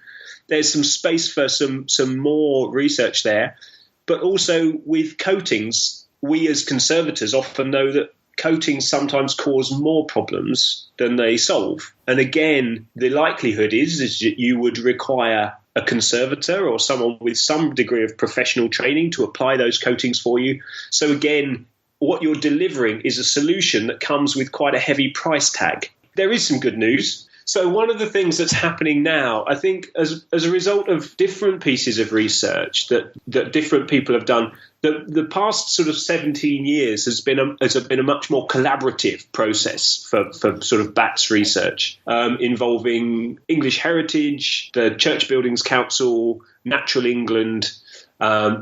there's some space for some more research there. But also with coatings, we as conservators often know that coatings sometimes cause more problems than they solve. And again, the likelihood is that you would require a conservator or someone with some degree of professional training to apply those coatings for you. So again, what you're delivering is a solution that comes with quite a heavy price tag. There is some good news. So one of the things that's happening now, I think, as a result of different pieces of research that different people have done, the past sort of 17 years has been a much more collaborative process for sort of bats research, involving English Heritage, the Church Buildings Council, Natural England,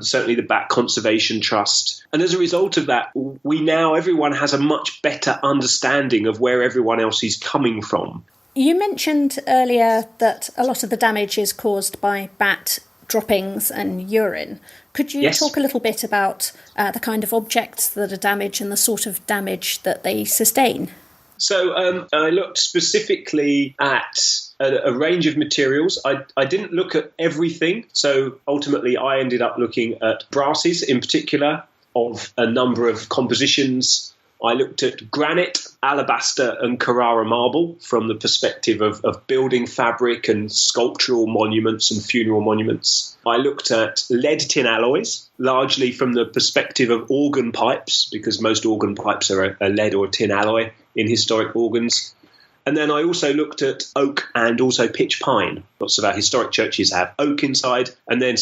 certainly the Bat Conservation Trust. And as a result of that, everyone has a much better understanding of where everyone else is coming from. You mentioned earlier that a lot of the damage is caused by bat droppings and urine. Could you talk a little bit about the kind of objects that are damaged and the sort of damage that they sustain? So I looked specifically at a range of materials. I didn't look at everything. So ultimately, I ended up looking at brasses in particular of a number of compositions. I looked at granite, alabaster and Carrara marble from the perspective of building fabric and sculptural monuments and funeral monuments. I looked at lead tin alloys, largely from the perspective of organ pipes, because most organ pipes are a lead or tin alloy in historic organs. And then I also looked at oak and also pitch pine. Lots of our historic churches have oak inside, and then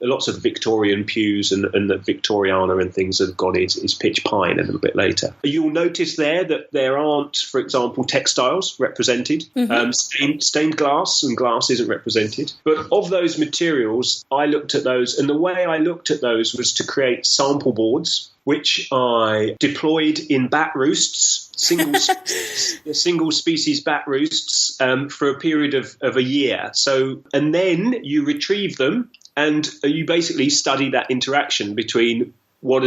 lots of Victorian pews and the Victoriana and things that have got is pitch pine a little bit later. You'll notice there that there aren't, for example, textiles represented. Stained glass and glass isn't represented. But of those materials, I looked at those, and the way I looked at those was to create sample boards, which I deployed in bat roosts, single species bat roosts, for a period of a year. So, and then you retrieve them and you basically study that interaction between what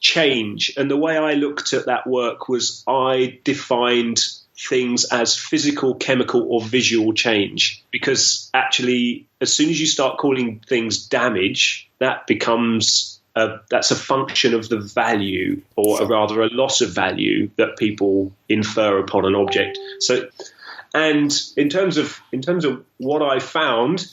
change. And the way I looked at that work was I defined things as physical, chemical or visual change, because actually as soon as you start calling things damage, that becomes that's a function of the value, or rather a loss of value that people infer upon an object. So, and in terms of what I found,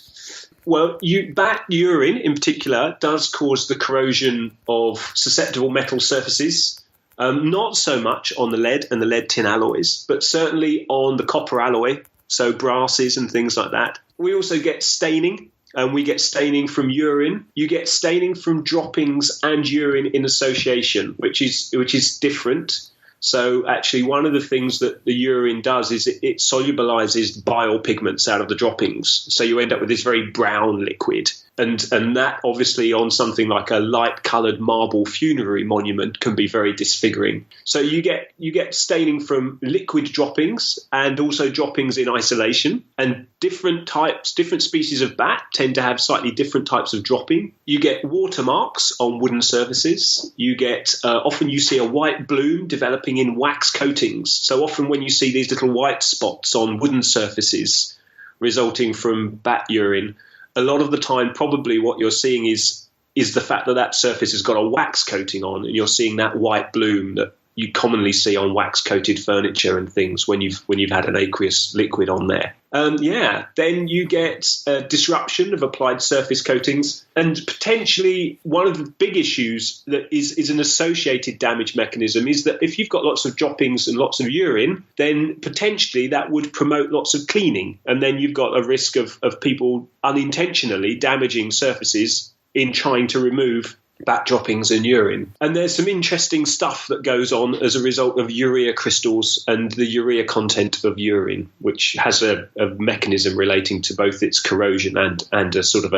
well, bat urine in particular does cause the corrosion of susceptible metal surfaces. Not so much on the lead and the lead tin alloys, but certainly on the copper alloy, so brasses and things like that. We also get staining. And we get staining from urine. You get staining from droppings and urine in association, which is different. So actually one of the things that the urine does is it solubilizes bile pigments out of the droppings. So you end up with this very brown liquid. And that obviously on something like a light-coloured marble funerary monument can be very disfiguring. So you get staining from liquid droppings and also droppings in isolation. And different species of bat tend to have slightly different types of dropping. You get watermarks on wooden surfaces. You get often you see a white bloom developing in wax coatings. So often when you see these little white spots on wooden surfaces resulting from bat urine, a lot of the time, probably what you're seeing is the fact that surface has got a wax coating on, and you're seeing that white bloom that you commonly see on wax-coated furniture and things when you've had an aqueous liquid on there. Then you get disruption of applied surface coatings, and potentially one of the big issues that is an associated damage mechanism is that if you've got lots of droppings and lots of urine, then potentially that would promote lots of cleaning, and then you've got a risk of people unintentionally damaging surfaces in trying to remove bat droppings and urine. And there's some interesting stuff that goes on as a result of urea crystals and the urea content of urine, which has a mechanism relating to both its corrosion and a sort of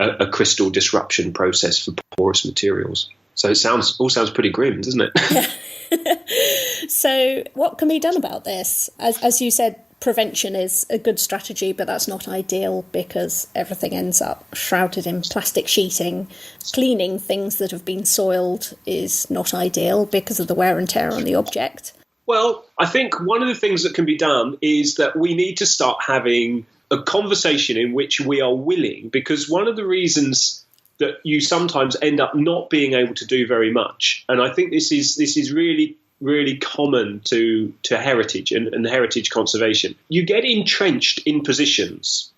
a crystal disruption process for porous materials. So it all sounds pretty grim, doesn't it? Yeah. So what can be done about this? As you said, prevention is a good strategy, but that's not ideal because everything ends up shrouded in plastic sheeting. Cleaning things that have been soiled is not ideal because of the wear and tear on the object. Well, I think one of the things that can be done is that we need to start having a conversation in which we are willing, because one of the reasons that you sometimes end up not being able to do very much, and I think this is really common to heritage and heritage conservation. You get entrenched in positions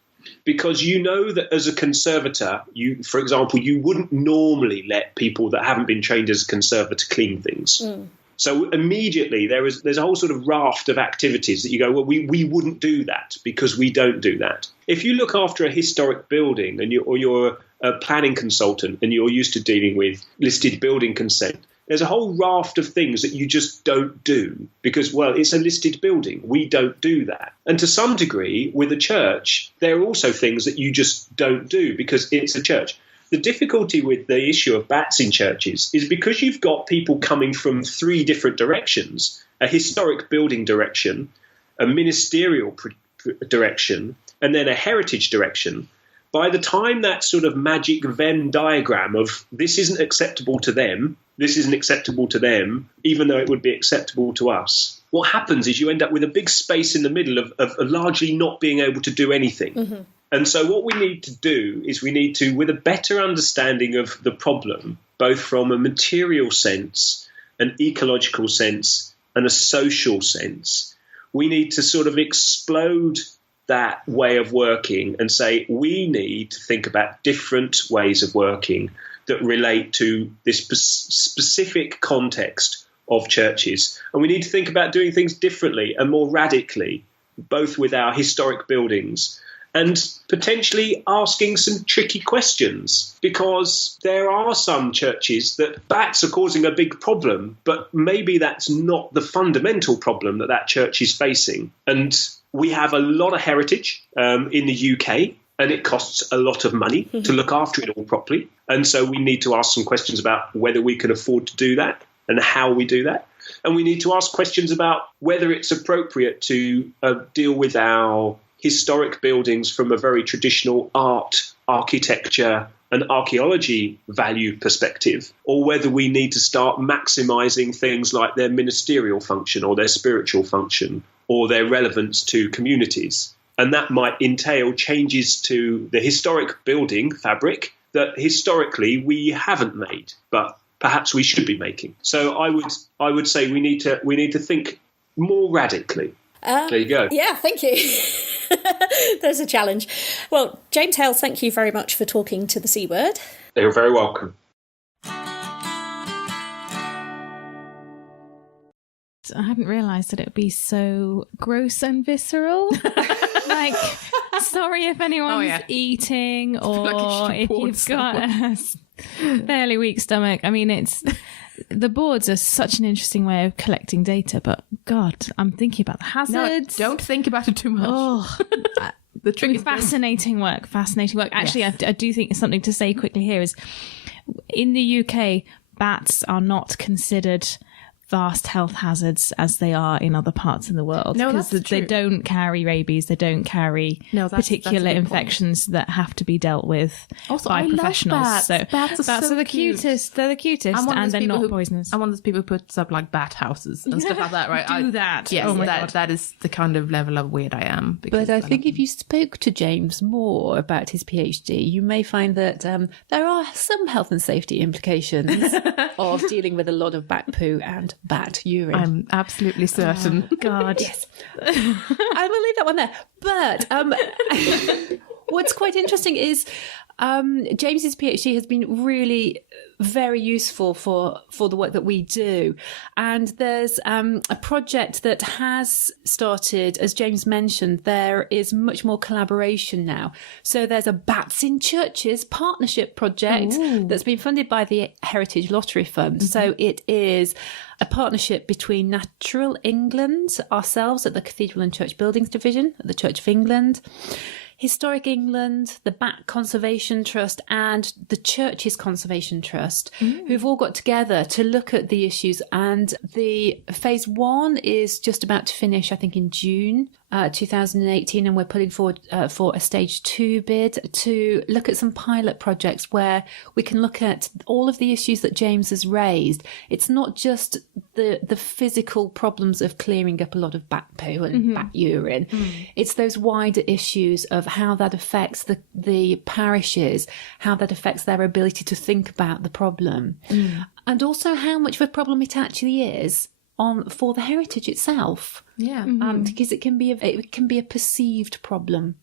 because you know that as a conservator, for example, you wouldn't normally let people that haven't been trained as a conservator clean things. Mm. So immediately there's a whole sort of raft of activities that you go, well, we wouldn't do that because we don't do that. If you look after a historic building and you're a planning consultant and you're used to dealing with listed building consent, there's a whole raft of things that you just don't do because, well, it's a listed building. We don't do that. And to some degree, with a church, there are also things that you just don't do because it's a church. The difficulty with the issue of bats in churches is because you've got people coming from three different directions, a historic building direction, a ministerial direction, and then a heritage direction. By the time that sort of magic Venn diagram of this isn't acceptable to them, this isn't acceptable to them, even though it would be acceptable to us, what happens is you end up with a big space in the middle of largely not being able to do anything. Mm-hmm. And so what we need to do is we need to, with a better understanding of the problem, both from a material sense, an ecological sense, and a social sense, we need to sort of explode that way of working and say we need to think about different ways of working that relate to this specific context of churches. And we need to think about doing things differently and more radically, both with our historic buildings and potentially asking some tricky questions, because there are some churches that bats are causing a big problem, but maybe that's not the fundamental problem that church is facing. And we have a lot of heritage in the UK, and it costs a lot of money to look after it all properly. And so we need to ask some questions about whether we can afford to do that and how we do that. And we need to ask questions about whether it's appropriate to deal with our historic buildings from a very traditional art, architecture and archaeology value perspective, or whether we need to start maximising things like their ministerial function or their spiritual function or their relevance to communities. And that might entail changes to the historic building fabric that historically we haven't made, but perhaps we should be making. So I would say we need to think more radically. There you go. Yeah, thank you. There's a challenge. Well, James Hales, thank you very much for talking to the C Word. You're very welcome. I hadn't realised that it would be so gross and visceral. Like, sorry if anyone's eating or if you've got a fairly weak stomach. I mean, the boards are such an interesting way of collecting data, but God, I'm thinking about the hazards. No, don't think about it too much. Oh, the trick is fascinating work. Actually, yes. I do think something to say quickly here is in the UK, bats are not considered vast health hazards as they are in other parts of the world, because they don't carry rabies, they don't carry particular infections that have to have with by professionals. So bats are the cutest. They're the cutest, and they're not poisonous. I'm one of those people who puts up like bat houses and stuff like that, right? Do that. Yes, that is the kind of level of weird I am. But I think if you spoke to James more about his PhD, you may find that there are some health and safety implications of dealing with a lot of bat poo and bat urine. I'm absolutely certain. Oh, God. Yes. I will leave that one there. But what's quite interesting is James's PhD has been really very useful for the work that we do. And there's a project that has started, as James mentioned, there is much more collaboration now. So there's a Bats in Churches partnership project that's been funded by the Heritage Lottery Fund. Mm-hmm. So it is a partnership between Natural England, ourselves at the Cathedral and Church Buildings Division at the Church of England, Historic England, the Bat Conservation Trust and the Churches Conservation Trust, who've all got together to look at the issues. And the phase 1 is just about to finish, I think, in June 2018, and we're putting forward for a stage 2 bid to look at some pilot projects where we can look at all of the issues that James has raised. It's not just the physical problems of clearing up a lot of bat poo and bat urine. It's those wider issues of how that affects the parishes, how that affects their ability to think about the problem, and also how much of a problem it actually is for the heritage itself. Because it can be a perceived problem,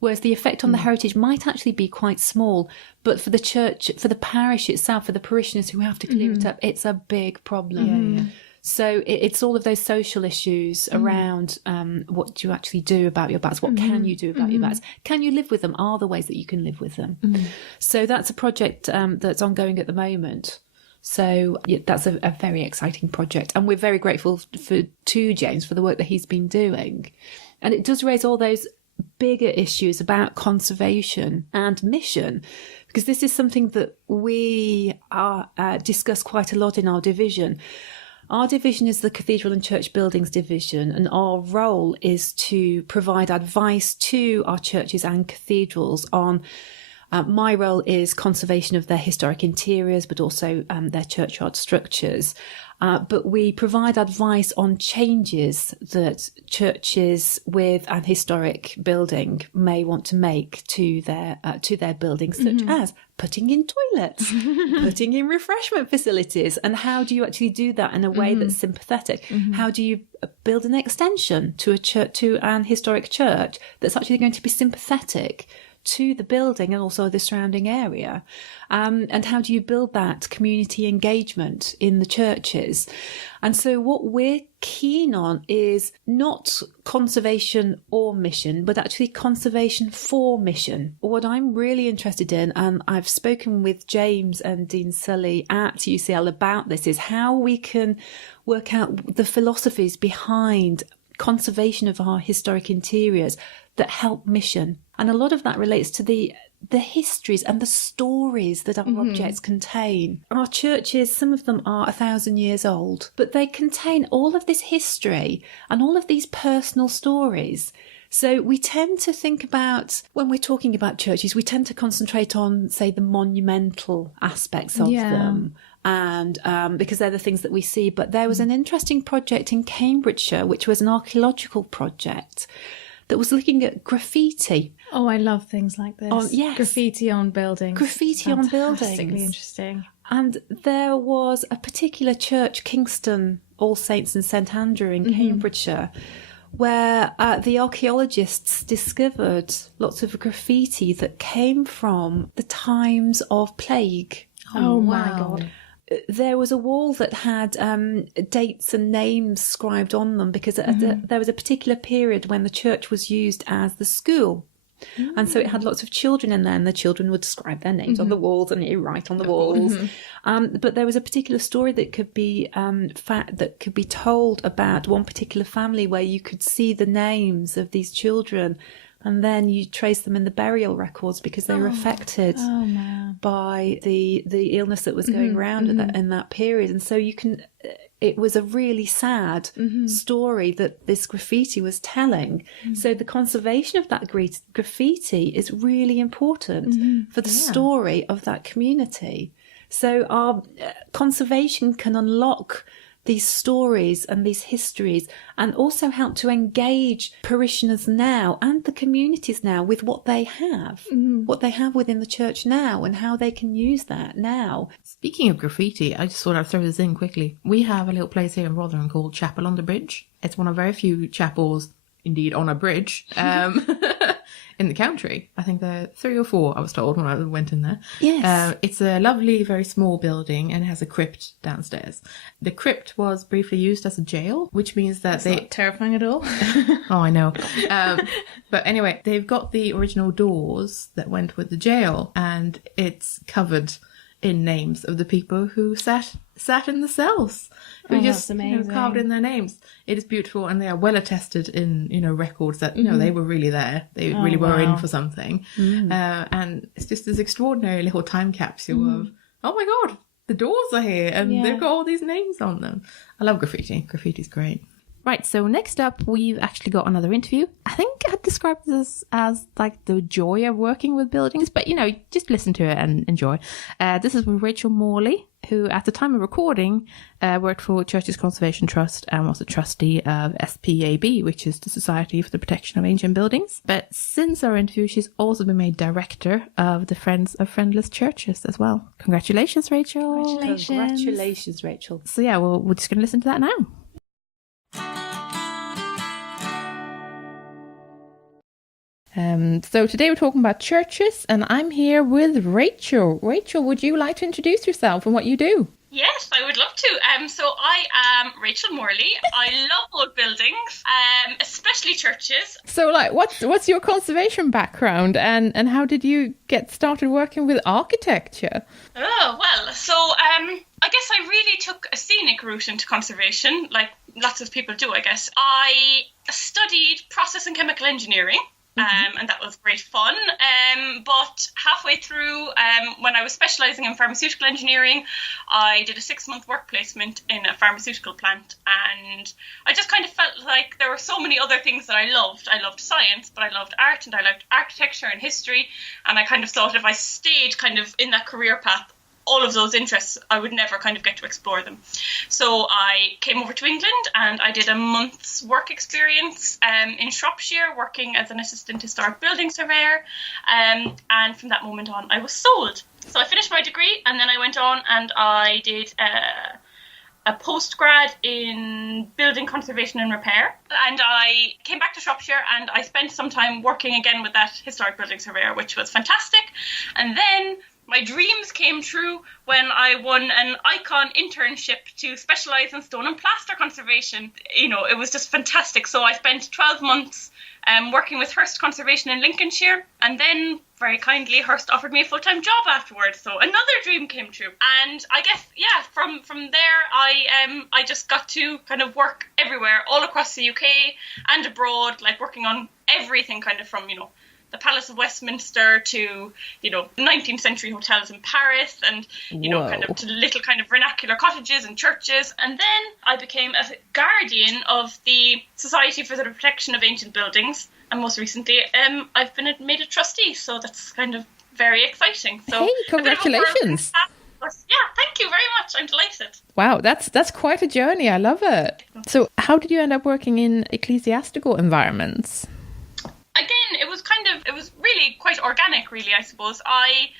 whereas the effect on the heritage might actually be quite small, but for the church, for the parish itself, for the parishioners who have to clear it up, it's a big problem. So it's all of those social issues around what do you actually do about your bats? What can you do about your bats? Can you live with them? Are there ways that you can live with them? So that's a project that's ongoing at the moment. So that's a very exciting project. And we're very grateful to James for the work that he's been doing. And it does raise all those bigger issues about conservation and mission, because this is something that we discuss quite a lot in our division. Our division is the Cathedral and Church Buildings Division, and our role is to provide advice to our churches and cathedrals on my role is conservation of their historic interiors, but also their churchyard structures. But we provide advice on changes that churches with an historic building may want to make to their buildings, such as putting in toilets, putting in refreshment facilities. And how do you actually do that in a way that's sympathetic? How do you build an extension to an historic church that's actually going to be sympathetic to the building and also the surrounding area? And how do you build that community engagement in the churches? And so what we're keen on is not conservation or mission, but actually conservation for mission. What I'm really interested in, and I've spoken with James and Dean Sully at UCL about this, is how we can work out the philosophies behind conservation of our historic interiors that help mission. And a lot of that relates to the histories and the stories that our objects contain. Our churches, some of them are 1,000 years old, but they contain all of this history and all of these personal stories. So we tend to think about, when we're talking about churches, we tend to concentrate on, say, the monumental aspects of them. And because they're the things that we see. But there was an interesting project in Cambridgeshire, which was an archaeological project that was looking at graffiti. Oh, I love things like this. Yes. Graffiti on buildings. Graffiti on buildings. Fantastically interesting. And there was a particular church, Kingston All Saints and St Andrew in Cambridgeshire, where the archaeologists discovered lots of graffiti that came from the times of plague. Oh my God. There was a wall that had dates and names scribed on them because there was a particular period when the church was used as the school. And so it had lots of children in there, and the children would scribe their names on the walls and write on the walls. But there was a particular story that could be told about one particular family where you could see the names of these children, and then you trace them in the burial records because they were affected by the illness that was going around in that period. And so it was a really sad story that this graffiti was telling. So the conservation of that graffiti is really important for the story of that community. So our conservation can unlock these stories and these histories, and also help to engage parishioners now and the communities now with what they have within the church now, and how they can use that now. Speaking of graffiti, I just thought I'd throw this in quickly. We have a little place here in Rotherham called Chapel on the Bridge. It's one of very few chapels, indeed, on a bridge. In the country. I think there are 3 or 4, I was told when I went in there. Yes. It's a lovely, very small building, and it has a crypt downstairs. The crypt was briefly used as a jail, which means that That's not terrifying at all. Oh, I know. But anyway, they've got the original doors that went with the jail, and it's covered in names of the people who sat in the cells, who just carved in their names. It is beautiful, and they are well attested in records that they were really there. They really were in for something, and it's just this extraordinary little time capsule of, oh my God, the doors are here, and they've got all these names on them. I love graffiti. Graffiti's great. Right, so next up, we've actually got another interview. I think I'd describe this as like the joy of working with buildings, but just listen to it and enjoy. This is with Rachel Morley, who at the time of recording worked for Churches Conservation Trust and was a trustee of SPAB, which is the Society for the Protection of Ancient Buildings. But since our interview, she's also been made director of the Friends of Friendless Churches as well. Congratulations, Rachel. Congratulations, Rachel. So yeah, we're just going to listen to that now. So today we're talking about churches, and I'm here with Rachel. Rachel, would you like to introduce yourself and what you do? Yes, I would love to. So I am Rachel Morley. I love old buildings, especially churches. So, what's your conservation background, and how did you get started working with architecture? Oh, well, so I guess I really took a scenic route into conservation, like lots of people do, I guess. I studied process and chemical engineering. and that was great fun. But halfway through, when I was specialising in pharmaceutical engineering, I did a 6-month work placement in a pharmaceutical plant, and I just kind of felt like there were so many other things that I loved. I loved science, but I loved art, and I loved architecture and history, and I kind of thought if I stayed kind of in that career path, all of those interests, I would never kind of get to explore them. So I came over to England and I did a month's work experience in Shropshire, working as an assistant historic building surveyor. And from that moment on, I was sold. So I finished my degree, and then I went on and I did a postgrad in building conservation and repair. And I came back to Shropshire and I spent some time working again with that historic building surveyor, which was fantastic. And then my dreams came true when I won an Icon internship to specialise in stone and plaster conservation. You know, it was just fantastic. So I spent 12 months working with Hearst Conservation in Lincolnshire, and then very kindly Hearst offered me a full-time job afterwards. So another dream came true. And I guess, yeah, from there I just got to kind of work everywhere, all across the UK and abroad, like working on everything kind of from, you know, the Palace of Westminster to, you know, 19th century hotels in Paris, and, you know, kind of to little kind of vernacular cottages and churches. And then I became a guardian of the Society for the Protection of Ancient Buildings. And most recently, I've been made a trustee. So that's kind of very exciting. So hey, congratulations. Yeah, thank you very much. I'm delighted. Wow, that's quite a journey. I love it. So how did you end up working in ecclesiastical environments? Again, it was really quite organic, really, I suppose. I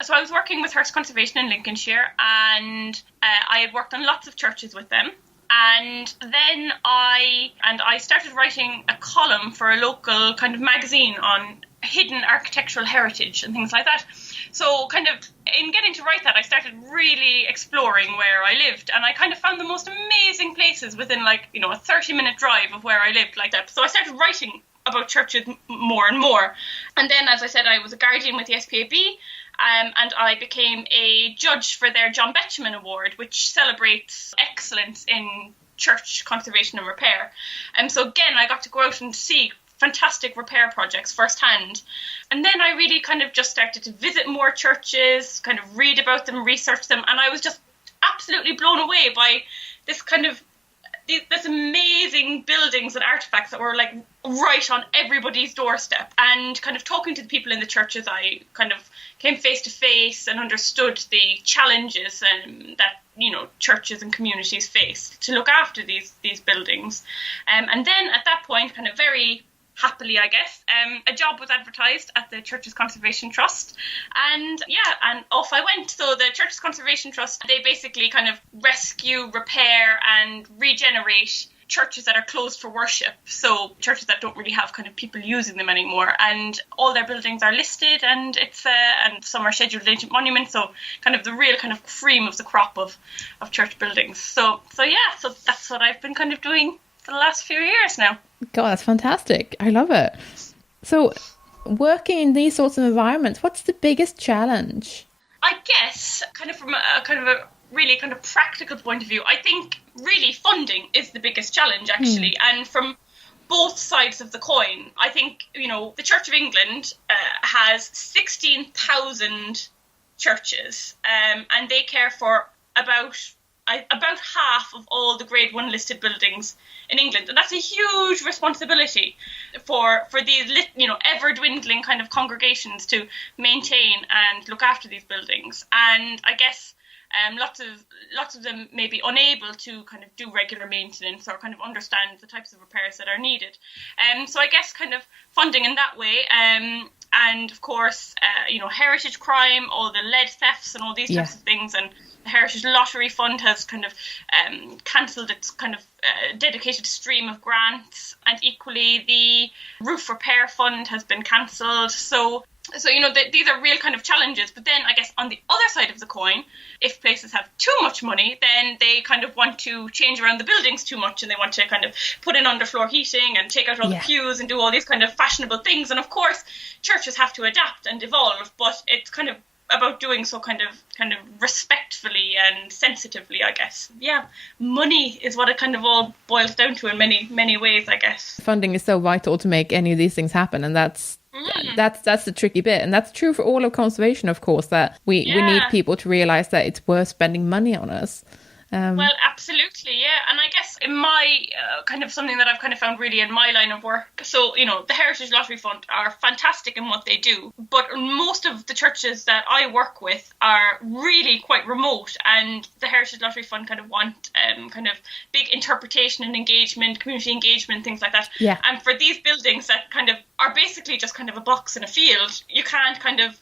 was working with Hearst Conservation in Lincolnshire, and I had worked on lots of churches with them. And then I started writing a column for a local kind of magazine on hidden architectural heritage and things like that. So kind of in getting to write that, I started really exploring where I lived, and I kind of found the most amazing places within, like, you know, a 30-minute drive of where I lived like that. So I started writing about churches more and more. And then, as I said, I was a guardian with the SPAB, and I became a judge for their John Betjeman Award, which celebrates excellence in church conservation and repair. And so again, I got to go out and see fantastic repair projects firsthand. And then I really kind of just started to visit more churches, kind of read about them, research them, and I was just absolutely blown away by this kind of this amazing buildings and artifacts that were like right on everybody's doorstep. And kind of talking to the people in the churches, I kind of came face to face and understood the challenges that, you know, churches and communities face to look after these buildings. And then at that point, kind of very happily, I guess, a job was advertised at the Churches Conservation Trust, and off I went. So the Churches Conservation Trust, they basically kind of rescue, repair and regenerate churches that are closed for worship, so churches that don't really have kind of people using them anymore, and all their buildings are listed, and it's and some are scheduled ancient monuments, so kind of the real kind of cream of the crop of church buildings. So that's what I've been kind of doing for the last few years now. God, that's fantastic. I love it. So working in these sorts of environments, what's the biggest challenge? I guess kind of from a really kind of practical point of view, I think really funding is the biggest challenge, actually. And from both sides of the coin, I think, you know, the Church of England has 16,000 churches, and they care for about half of all the Grade 1 listed buildings in England, and that's a huge responsibility for these, you know, ever dwindling kind of congregations to maintain and look after these buildings. And I guess lots of them may be unable to kind of do regular maintenance or kind of understand the types of repairs that are needed. So I guess kind of funding in that way, and of course, you know, heritage crime, all the lead thefts and all these types of things, and the Heritage Lottery Fund has kind of cancelled its kind of dedicated stream of grants, and equally the Roof Repair Fund has been cancelled. So you know, these are real kind of challenges. But then I guess on the other side of the coin, if places have too much money, then they kind of want to change around the buildings too much, and they want to kind of put in underfloor heating and take out all the pews and do all these kind of fashionable things. And of course, churches have to adapt and evolve, but it's kind of about doing so kind of respectfully tastefully and sensitively, I guess. Yeah, money is what it kind of all boils down to in many ways, I guess. Funding is so vital to make any of these things happen, and that's the tricky bit. And that's true for all of conservation, of course, that we need people to realize that it's worth spending money on us. Well, absolutely, yeah. And I guess in my kind of something that I've kind of found really in my line of work, so, you know, the Heritage Lottery Fund are fantastic in what they do, but most of the churches that I work with are really quite remote, and the Heritage Lottery Fund kind of want kind of big interpretation and engagement, community engagement, things like that. Yeah. And for these buildings that kind of are basically just kind of a box in a field, you can't kind of,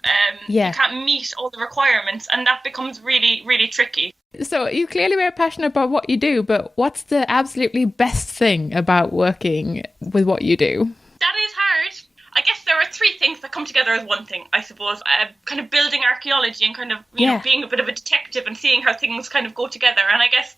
you can't meet all the requirements, and that becomes really, really tricky. So you're clearly very passionate about what you do, but what's the absolutely best thing about working with what you do? That is hard. I guess there are three things that come together as one thing, I suppose. Kind of building archaeology and kind of, you know, being a bit of a detective and seeing how things kind of go together. And I guess,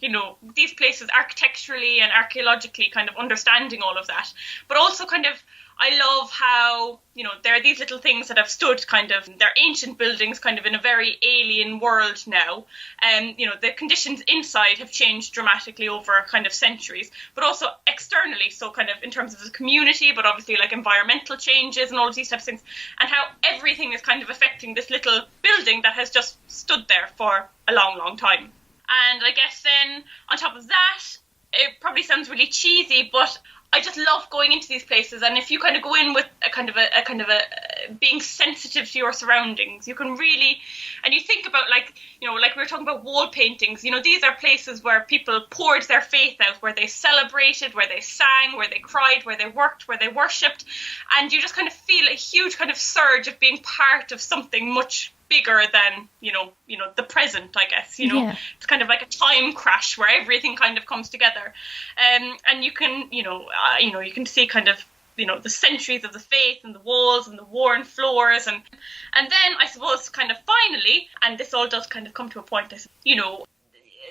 you know, these places architecturally and archaeologically kind of understanding all of that. But also kind of, I love how, you know, there are these little things that have stood kind of, they're ancient buildings kind of in a very alien world now. And, you know, the conditions inside have changed dramatically over kind of centuries, but also externally. So kind of in terms of the community, but obviously like environmental changes and all of these types of things, and how everything is kind of affecting this little building that has just stood there for a long, long time. And I guess then on top of that, it probably sounds really cheesy, but I just love going into these places, and if you kind of go in with a kind of a being sensitive to your surroundings, you can really, and you think about, like, you know, like we were talking about wall paintings, you know, these are places where people poured their faith out, where they celebrated, where they sang, where they cried, where they worked, where they worshipped, and you just kind of feel a huge kind of surge of being part of something much bigger than, you know, the present, I guess, you know. It's kind of like a time crash where everything kind of comes together. And you can, you can see kind of, you know, the centuries of the faith and the walls and the worn floors. And then I suppose kind of finally, and this all does kind of come to a point, you know,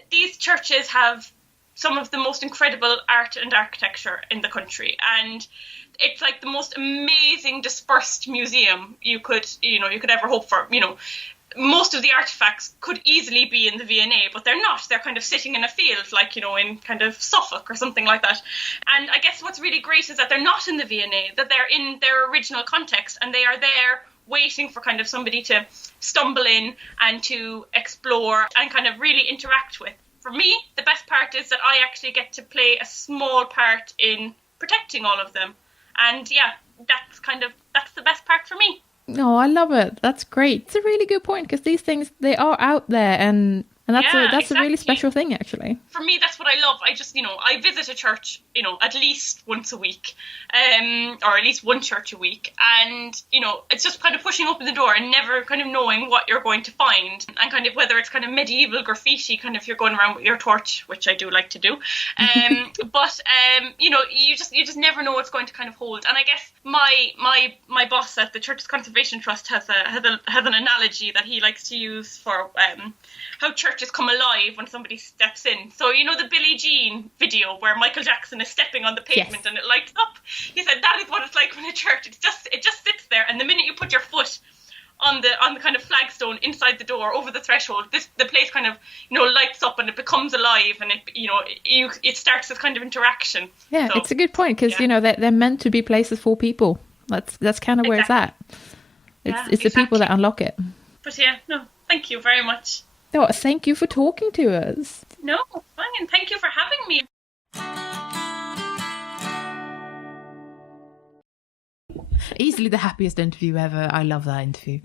these churches have some of the most incredible art and architecture in the country. And it's like the most amazing dispersed museum you could ever hope for. You know, most of the artifacts could easily be in the V&A, but they're not. They're kind of sitting in a field, like, you know, in kind of Suffolk or something like that. And I guess what's really great is that they're not in the V&A, that they're in their original context, and they are there waiting for kind of somebody to stumble in and to explore and kind of really interact with. For me, the best part is that I actually get to play a small part in protecting all of them. And yeah, that's the best part for me. Oh, I love it. That's great. It's a really good point, because these things, they are out there, and that's exactly. A really special thing, actually. For me, that's what I love. I just, you know, I visit a church, you know, at least once a week, or at least one church a week. And, you know, it's just kind of pushing open the door and never kind of knowing what you're going to find. And kind of whether it's kind of medieval graffiti, kind of you're going around with your torch, which I do like to do. But, you know, you just never know what's going to kind of hold. And I guess my boss at the Church's Conservation Trust has an analogy that he likes to use for how churches come alive when somebody steps in. So, you know, the Billie Jean video where Michael Jackson is stepping on the pavement and it lights up? He said that is what it's like when a church, it just sits there, and the minute you put your foot on the kind of flagstone inside the door over the threshold, the place kind of, you know, lights up and it becomes alive, and it starts this kind of interaction. Yeah, so, it's a good point, because you know, they're meant to be places for people. That's kind of where it's at. It's the people that unlock it. But yeah, no, thank you very much. No, thank you for talking to us. No, fine. Thank you for having me. Easily the happiest interview ever. I love that interview.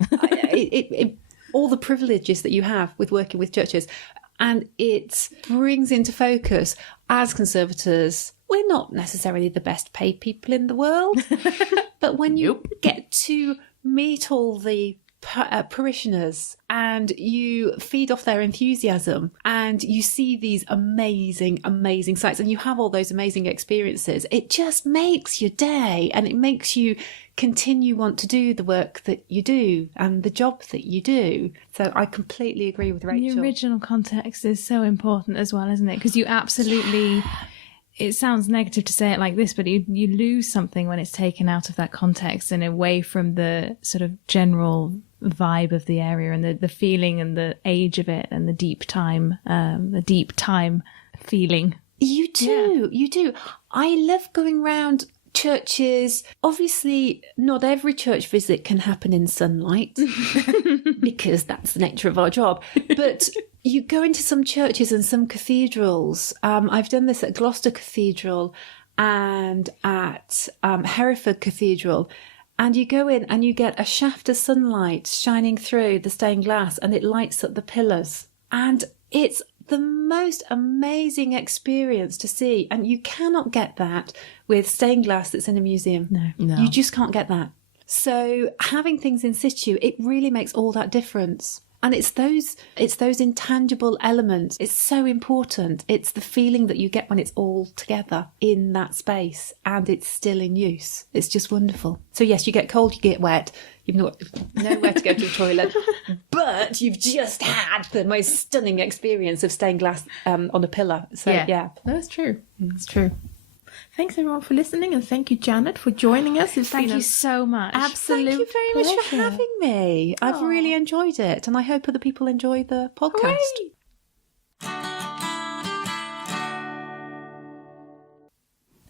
All the privileges that you have with working with churches, and it brings into focus, as conservators, we're not necessarily the best paid people in the world, but when you get to meet all the parishioners and you feed off their enthusiasm and you see these amazing sights and you have all those amazing experiences, it just makes your day, and it makes you continue want to do the work that you do and the job that you do. So I completely agree with Rachel. The original context is so important as well, isn't it? Because you absolutely it sounds negative to say it like this, but you lose something when it's taken out of that context and away from the sort of general vibe of the area and the feeling and the age of it and the deep time feeling. You do. I love going round churches. Obviously, not every church visit can happen in sunlight because that's the nature of our job. But you go into some churches and some cathedrals. I've done this at Gloucester Cathedral and at Hereford Cathedral. And you go in and you get a shaft of sunlight shining through the stained glass and it lights up the pillars. And it's the most amazing experience to see. And you cannot get that with stained glass that's in a museum. No. You just can't get that. So having things in situ, it really makes all that difference. And it's those intangible elements. It's so important. It's the feeling that you get when it's all together in that space and it's still in use. It's just wonderful. So yes, you get cold, you get wet. You've got nowhere to go to the toilet, but you've just had the most stunning experience of stained glass on a pillar. So yeah. That's true. That's true. Thanks everyone for listening, and thank you, Janet, for joining us. Thank you so much. Absolute Thank you very much for having me. I've really enjoyed it, and I hope other people enjoy the podcast.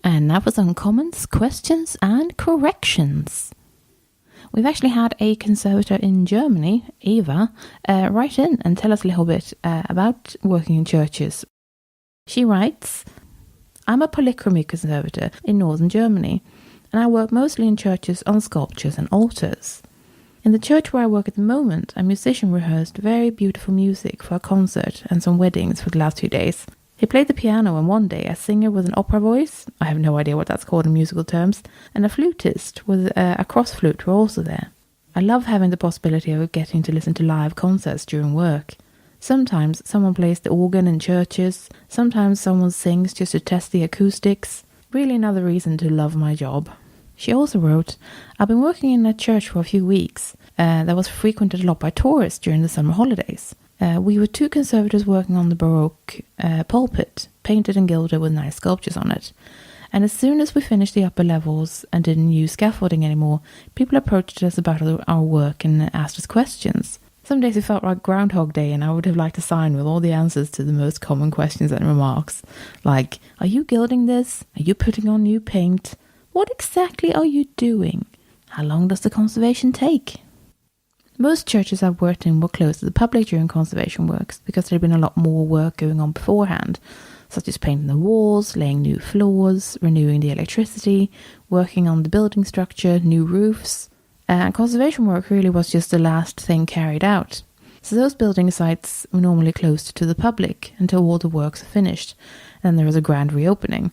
And that was on comments, questions, and corrections. We've actually had a conservator in Germany, Eva, write in and tell us a little bit about working in churches. She writes, I'm a polychromy conservator in northern Germany, and I work mostly in churches on sculptures and altars. In the church where I work at the moment, a musician rehearsed very beautiful music for a concert and some weddings for the last 2 days. He played the piano, and one day a singer with an opera voice, I have no idea what that's called in musical terms, and a flutist with a cross flute were also there. I love having the possibility of getting to listen to live concerts during work. Sometimes someone plays the organ in churches, sometimes someone sings just to test the acoustics. Really another reason to love my job. She also wrote, I've been working in a church for a few weeks that was frequented a lot by tourists during the summer holidays. We were 2 conservators working on the Baroque pulpit, painted and gilded with nice sculptures on it. And as soon as we finished the upper levels and didn't use scaffolding anymore, people approached us about our work and asked us questions. Some days it felt like Groundhog Day, and I would have liked a sign with all the answers to the most common questions and remarks. Like, are you gilding this? Are you putting on new paint? What exactly are you doing? How long does the conservation take? Most churches I've worked in were closed to the public during conservation works because there had been a lot more work going on beforehand, such as painting the walls, laying new floors, renewing the electricity, working on the building structure, new roofs. And conservation work really was just the last thing carried out. So those building sites were normally closed to the public until all the works are finished, and then there is a grand reopening.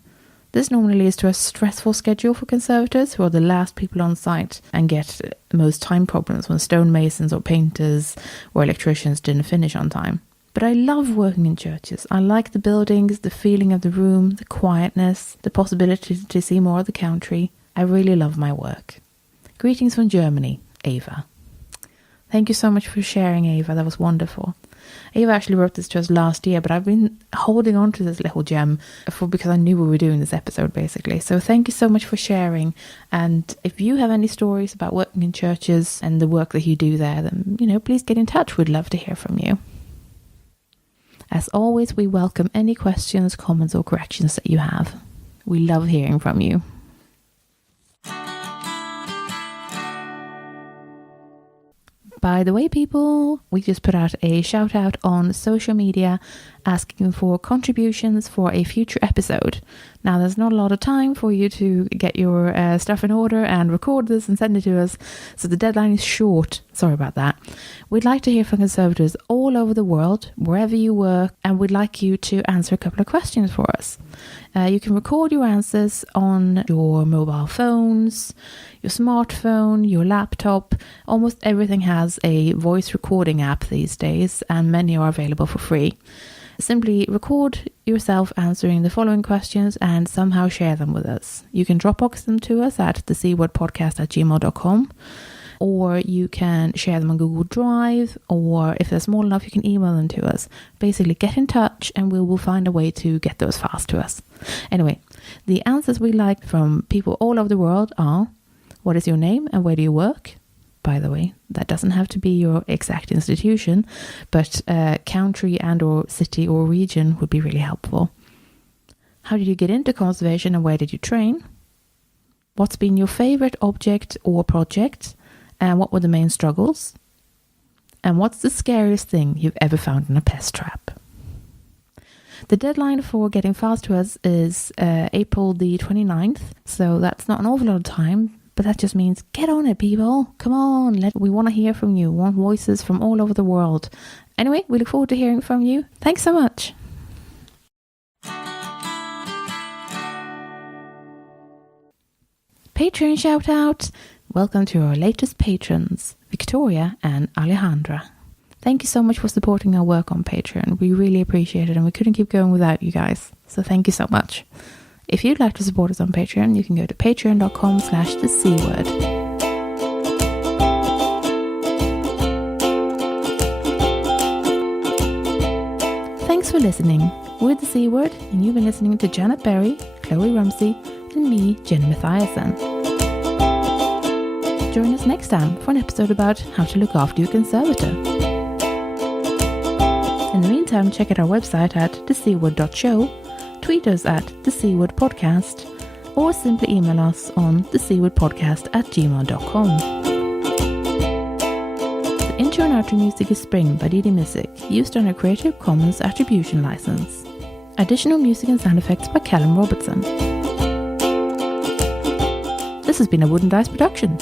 This normally leads to a stressful schedule for conservators, who are the last people on site and get the most time problems when stonemasons or painters or electricians didn't finish on time. But I love working in churches. I like the buildings, the feeling of the room, the quietness, the possibility to see more of the country. I really love my work. Greetings from Germany, Eva. Thank you so much for sharing, Eva. That was wonderful. Eva actually wrote this to us last year, but I've been holding on to this little gem because I knew we were doing this episode, basically. So thank you so much for sharing. And if you have any stories about working in churches and the work that you do there, then, please get in touch. We'd love to hear from you. As always, we welcome any questions, comments, or corrections that you have. We love hearing from you. By the way, people, we just put out a shout out on social media asking for contributions for a future episode. Now, there's not a lot of time for you to get your stuff in order and record this and send it to us, so the deadline is short. Sorry about that. We'd like to hear from conservators all over the world, wherever you work, and we'd like you to answer a couple of questions for us. You can record your answers on your mobile phones, your smartphone, your laptop. Almost everything has a voice recording app these days, and many are available for free. Simply record yourself answering the following questions and somehow share them with us. You can Dropbox them to us at thecwordpodcast@gmail.com. or you can share them on Google Drive, or if they're small enough, you can email them to us. Basically, get in touch and we will find a way to get those fast to us. Anyway, the answers we liked from people all over the world are: what is your name and where do you work? By the way, that doesn't have to be your exact institution, but country and or city or region would be really helpful. How did you get into conservation and where did you train? What's been your favorite object or project? And what were the main struggles? And what's the scariest thing you've ever found in a pest trap? The deadline for getting fast to us is April the 29th, so that's not an awful lot of time. But that just means get on it, people. Come on, we want to hear from you. We want voices from all over the world. Anyway, we look forward to hearing from you. Thanks so much. Patreon shout out. Welcome to our latest patrons, Victoria and Alejandra. Thank you so much for supporting our work on Patreon. We really appreciate it and we couldn't keep going without you guys. So thank you so much. If you'd like to support us on Patreon, you can go to patreon.com/thecword. Thanks for listening. We're The C Word, and you've been listening to Janet Berry, Chloe Rumsey, and me, Jenny Mathiasen. Join us next time for an episode about how to look after your conservator. In the meantime, check out our website at thecword.show, tweet us at The C Word Podcast, or simply email us on thecwordpodcast@gmail.com. The intro and outro music is Spring by Didi Music, used under a Creative Commons Attribution License. Additional music and sound effects by Callum Robertson. This has been a Wooden Dice production.